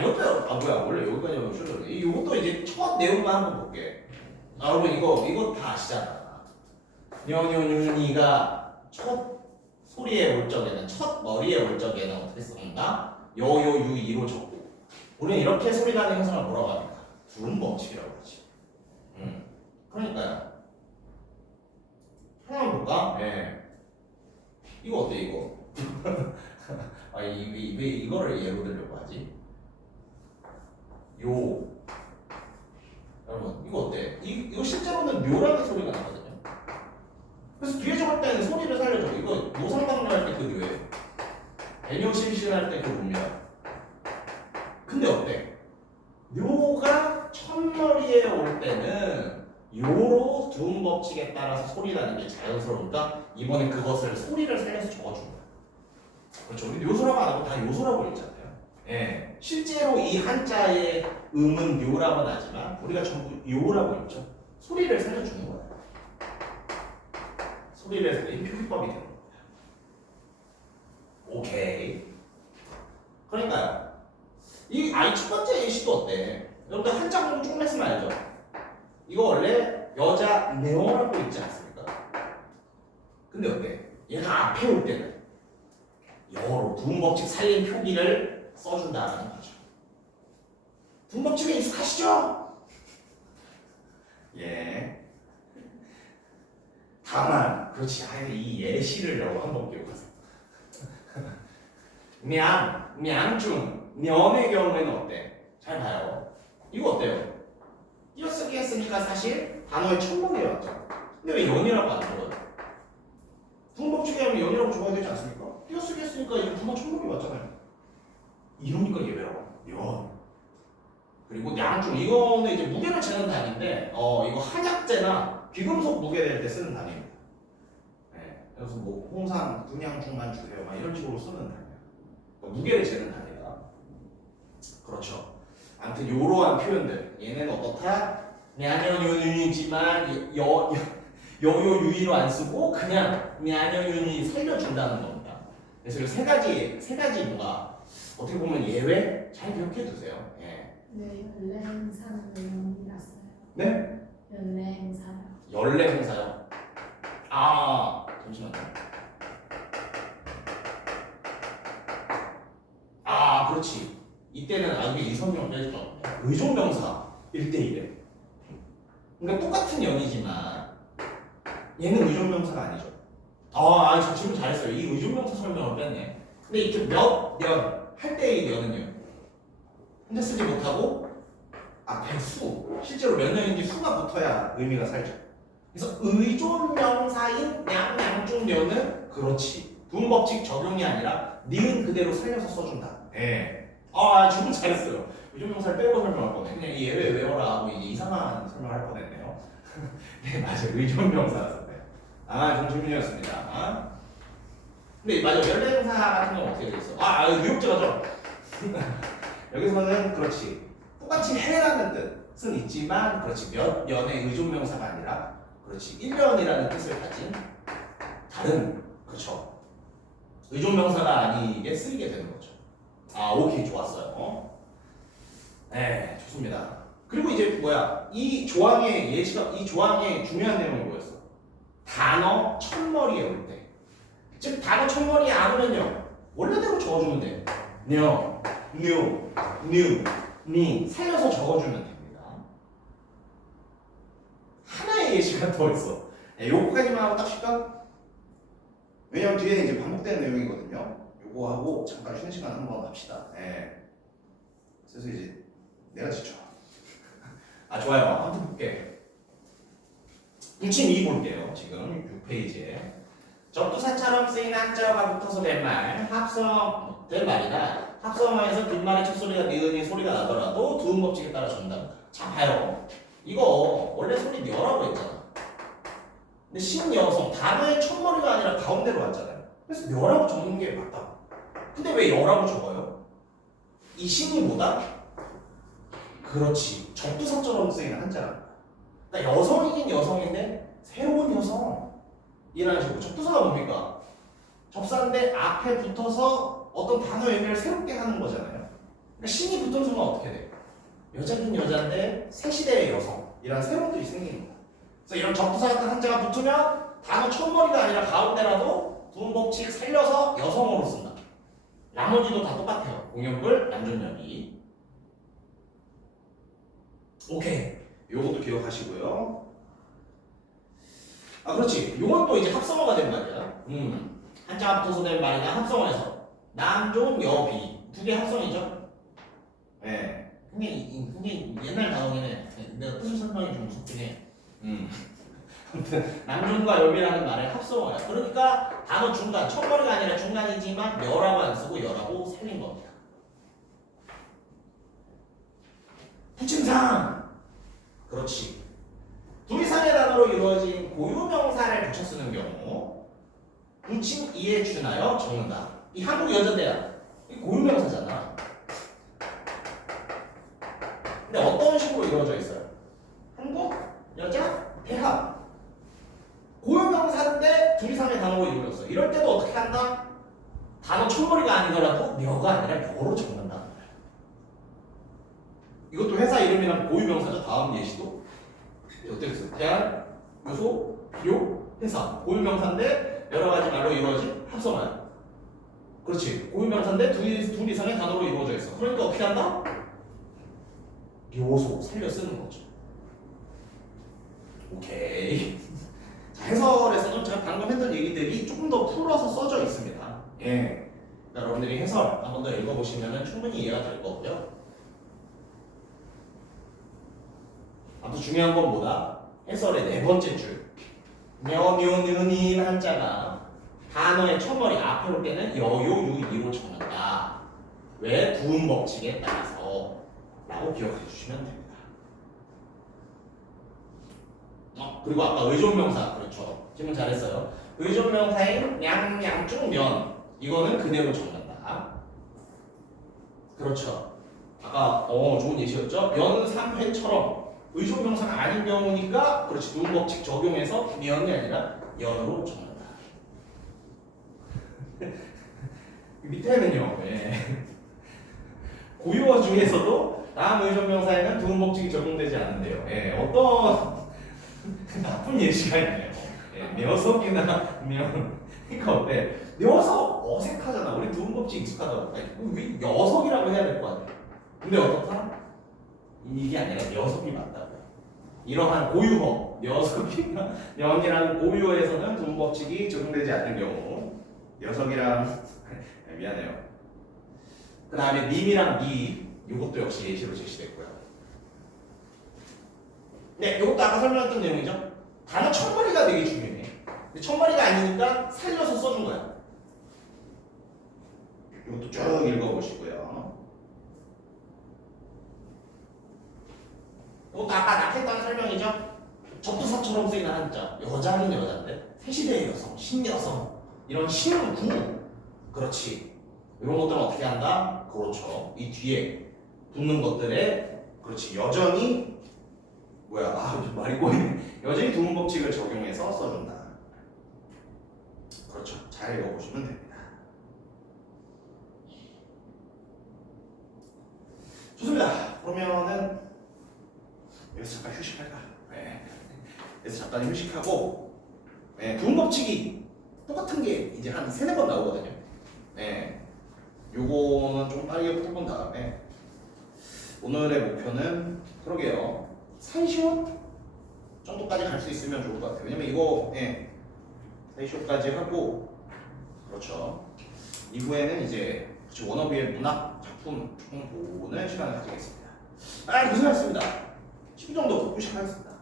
이것도 뭐야 원래 여기까지 쉬어야 돼. 이것도 이제 첫 내용만 한번 볼게. 여러분 이거 다 아시잖아. 녀녀뉴니가 첫 소리에 올 적에는 첫 머리에 올 적에는 어떻게 쓰는가? 여요유이로 적고. 우리는 이렇게 소리 나는 현상을 뭐라고 합니까? 두음 법칙이라고 그러지. 그러니까요. 하나 볼까? 예. 이거 어때 이거? 왜 이거를 예로 들려고 하지? 요. 여러분 이거 어때? 이거 실제로는 묘라는 소리가 나거든요. 그래서 뒤에 적을 때는 소리를 살려줘. 이거 노상방뇨 할 때 그 묘예요. 애뇨심신 할 때 그 음묘야. 근데 어때? 묘가 첫머리에 올 때는 요로 두음 법칙에 따라서 소리 나는 게 자연스러우니까 이번엔 그것을 소리를 살려서 적어준 거야. 그렇죠. 우리 요소라고 안 하고 다 요소라고 읽잖아요. 예. 실제로 이 한자의 음은 묘라고 하지만 우리가 전부 요라고 읽죠. 소리를 살려주는 거야. 소리를 살리는 표기법이 되는 겁니다. 오케이. 그러니까요. 이 첫 번째 예시도 어때? 여러분들 한자 공부 조금 했으면 알죠? 이거 원래 여자 네어라고 있지 않습니까? 근데 어때? 얘가 앞에 올 때는 영어로 두음법칙 살린 표기를 써준다는 거죠. 두음법칙에 익숙하시죠? 예. 다만 그렇지. 이 예시를 한번 기억하세요. 명 중 년의 경우에는 어때? 잘 봐요. 이거 어때요? 띄어쓰기 했으니까 사실 단어의 첫머리에 왔죠. 근데 왜 연이라고 안 적어요? 분법칙에 하면 연이라고 적어야 되지 않습니까? 띄어쓰기 했으니까 이거 단어 첫머리에 왔잖아요. 이러니까 예외라고. 연. 그리고 량중 이거는 이제 무게를 재는 단위인데 이거 한약재나 비금속 무게 될 때 쓰는 단위입니다. 네. 그래서 뭐 홍삼 분양중만 주세요. 막 이런 식으로 쓰는 단위예요. 그러니까 무게를 재는 단위다. 그렇죠. 아무튼 이러한 표현들 얘는 어떻다? 냐녀윤이지만 여유유의로 안 쓰고 그냥 냐녀윤이 살려준다는 겁니다. 그래서 이 세 가지 뭔가 어떻게 보면 예외 잘 기억해 두세요. 예. 네, 연례 행사는 왜 연이 났어요? 네? 연례 행사요. 연례 행사요. 아 잠시만요. 아 그렇지. 이때는 이게 이성명 빼죠. 의존명사 1대1에. 그러니까 똑같은 연이지만 얘는 의존명사가 아니죠. 저 질문 잘했어요. 이 의존명사 설명을 뺐네. 근데 이렇게 몇 년 할 때의 연은요. 혼자 쓰지 못하고 앞에 수 실제로 몇 년인지 수가 붙어야 의미가 살죠. 그래서 의존명사인 양중 년은 그렇지. 분법칙 적용이 아니라 니은 그대로 살려서 써준다. 네. 질문 잘했어요. 의존명사를 빼고 설명할 뻔해. 그냥 이 예외 외워라 하고 이제 이상한 설명할 뻔했네요. 네 맞아요. 의존명사였어요. 좋은 질문이었습니다. 근데 맞아요. 연례형사 같은 건 어떻게 돼 있어? 유역제가죠. 여기서는 그렇지. 똑같이 해라는 뜻은 있지만 그렇지 몇 년의 의존명사가 아니라 그렇지 1년이라는 뜻을 가진 다른 그렇죠. 의존명사가 아니게 쓰이게 되는 거죠. 오케이 좋았어요. 네 좋습니다. 그리고 이제 이 조항의 예시가 이 조항의 중요한 내용이 뭐였어? 단어 첫머리에 올 때. 즉 단어 첫머리에 안 오면요 원래대로 적어주면 돼요. 녀, 뉴, 니 살려서 적어주면 됩니다. 하나의 예시가 더 있어. 요거까지만 하고 딱 쉴까? 왜냐면 뒤에는 이제 반복되는 내용이거든요. 요거 하고 잠깐 쉬는 시간 한번 합시다. 그래서 이제 내가 지쳐. 좋아요. 한번 볼게. 부침 2 볼게요. 지금 6페이지에. 접두사처럼 쓰인 한자어가 붙어서 된 말, 합성된 말이나 합성어에서 뒷말의 첫 소리가 니은이 소리가 나더라도 두음 법칙에 따라 적는다. 자 봐요. 이거 원래 소리 녀라고 했잖아. 근데 신여성 단어의 첫머리가 아니라 가운데로 왔잖아요. 그래서 녀라고 적는 게 맞다. 근데 왜 여라고 적어요? 이 신이 뭐다? 그렇지. 접두사처럼 쓰이는 한자라. 그러니까 여성이긴 여성인데 새로운 여성. 이라는 식으로 접두사가 뭡니까? 접사인데 앞에 붙어서 어떤 단어 의미를 새롭게 하는 거잖아요. 그러니까 신이 붙은 순간 어떻게 돼? 여자긴 여자인데 새 시대의 여성이라는 새로운 뜻이 생기는 거야. 그래서 이런 접두사 같은 한자가 붙으면 단어 첫머리가 아니라 가운데라도 두음법칙 살려서 여성어로 쓴다. 나머지도 다 똑같아요. 공연불, 남존여비. 오케이. 요것도 기억하시고요. 그렇지. 요건 또 이제 합성어가 된 말이야. 한자가 붙어서 된 말이나 합성어에서 남존, 여비 두 개 합성이죠. 네. 굉장히 옛날 단어이네. 내가 뜻을 설명이 좀 무섭긴 해. 아무튼 남존과 여비라는 말의 합성어야. 그러니까 단어 중간, 첫머리가 아니라 중간이지만 여라고 안 쓰고 여라고 살린 겁니다. 부침상. 그렇지. 두 이상의 단어로 이루어진 고유명사를 붙여 쓰는 경우 부침 2에 준하여 적는다. 이 한국 여자대야. 이 고유명사잖아. 근데 어떤 식으로 이루어져 있어요? 한국 여자 대학. 고유명사인데 두 이상의 단어로 이루어졌어. 이럴 때도 어떻게 한다? 단어 첫머리가 아니더라도 녀가 아니라 여로 적는다. 이것도 회사 이름이랑 고유명사죠. 다음 예시도. 어떻게 됐어요? 대안, 요소, 비료, 회사. 고유명사인데 여러 가지 말로 이루어진 합성어야. 그렇지. 고유명사인데 둘 이상의 단어로 이루어져 있어. 그러니까 어떻게 한다? 요소 살려 쓰는 거죠. 오케이. 자, 해설에서는 제가 방금 했던 얘기들이 조금 더 풀어서 써져 있습니다. 예. 그러니까 여러분들이 해설 한 번 더 읽어보시면 충분히 이해가 될 거고요. 아무튼 중요한 건 뭐다? 해설의 네 번째 줄. 녀묘느닌 한자가 단어의 첫머리 앞에 올 때는 여요유이로 정한다. 왜? 구음 법칙에 따라서 라고 기억해 주시면 됩니다. 그리고 아까 의존명사 그렇죠. 질문 잘했어요. 의존명사인 양쪽 면 이거는 그대로 정한다. 그렇죠. 아까 좋은 예시였죠. 면 3회처럼 의존명사가 아닌 경우니까 그렇지 구음 법칙 적용해서 면이 아니라 연으로 정한다. 밑에는요. 예. 고유어 중에서도 다음 의존명사에는 두음 법칙이 적용되지 않는데요. 예, 어떤 나쁜 예시가 있네요. 예, 녀석이나 면 그러니까 어때? 녀석 어색하잖아. 우리 두음 법칙 익숙하다. 우리 녀석이라고 해야 될 거 아니야. 근데 어떻다? 이게 아니라 녀석이 맞다고요. 이러한 고유어 녀석이나 면이라는 고유어에서는 두음 법칙이 적용되지 않는 경우 녀석이랑 미안해요. 그 다음에 님이랑 니 이것도 역시 예시로 제시됐고요. 네, 이것도 아까 설명했던 내용이죠. 단어 첫머리가 되게 중요해. 근데 첫머리가 아니니까 살려서 써준 거야. 이것도 쭉 읽어보시고요. 이것도 아까 낙했던 설명이죠. 접두사처럼 쓰이는 한자. 여자는 여자인데 새시대의 여성, 신여성 이런 신구 그렇지. 이런 것들은 어떻게 한다? 그렇죠. 이 뒤에 붙는 것들에 그렇지 여전히 좀 말이 꼬이네. 여전히 두음 법칙을 적용해서 써준다. 그렇죠. 잘 읽어보시면 됩니다. 좋습니다. 그러면은 여기서 잠깐 휴식할까? 네. 여기서 잠깐 휴식하고 두음 법칙이 똑같은 게 이제 한 3-4번 나오거든요. 네. 요거는 좀 빠르게 풀어본 다음에 오늘의 목표는 그러게요. 사이시옷 정도까지 갈 수 있으면 좋을 것 같아요. 왜냐면 이거 사이시옷까지 하고 그렇죠. 이후에는 이제 워너비의 문학 작품 조금 보는 시간을 가지겠습니다. 고생하셨습니다. 10분 정도 후식하겠습니다.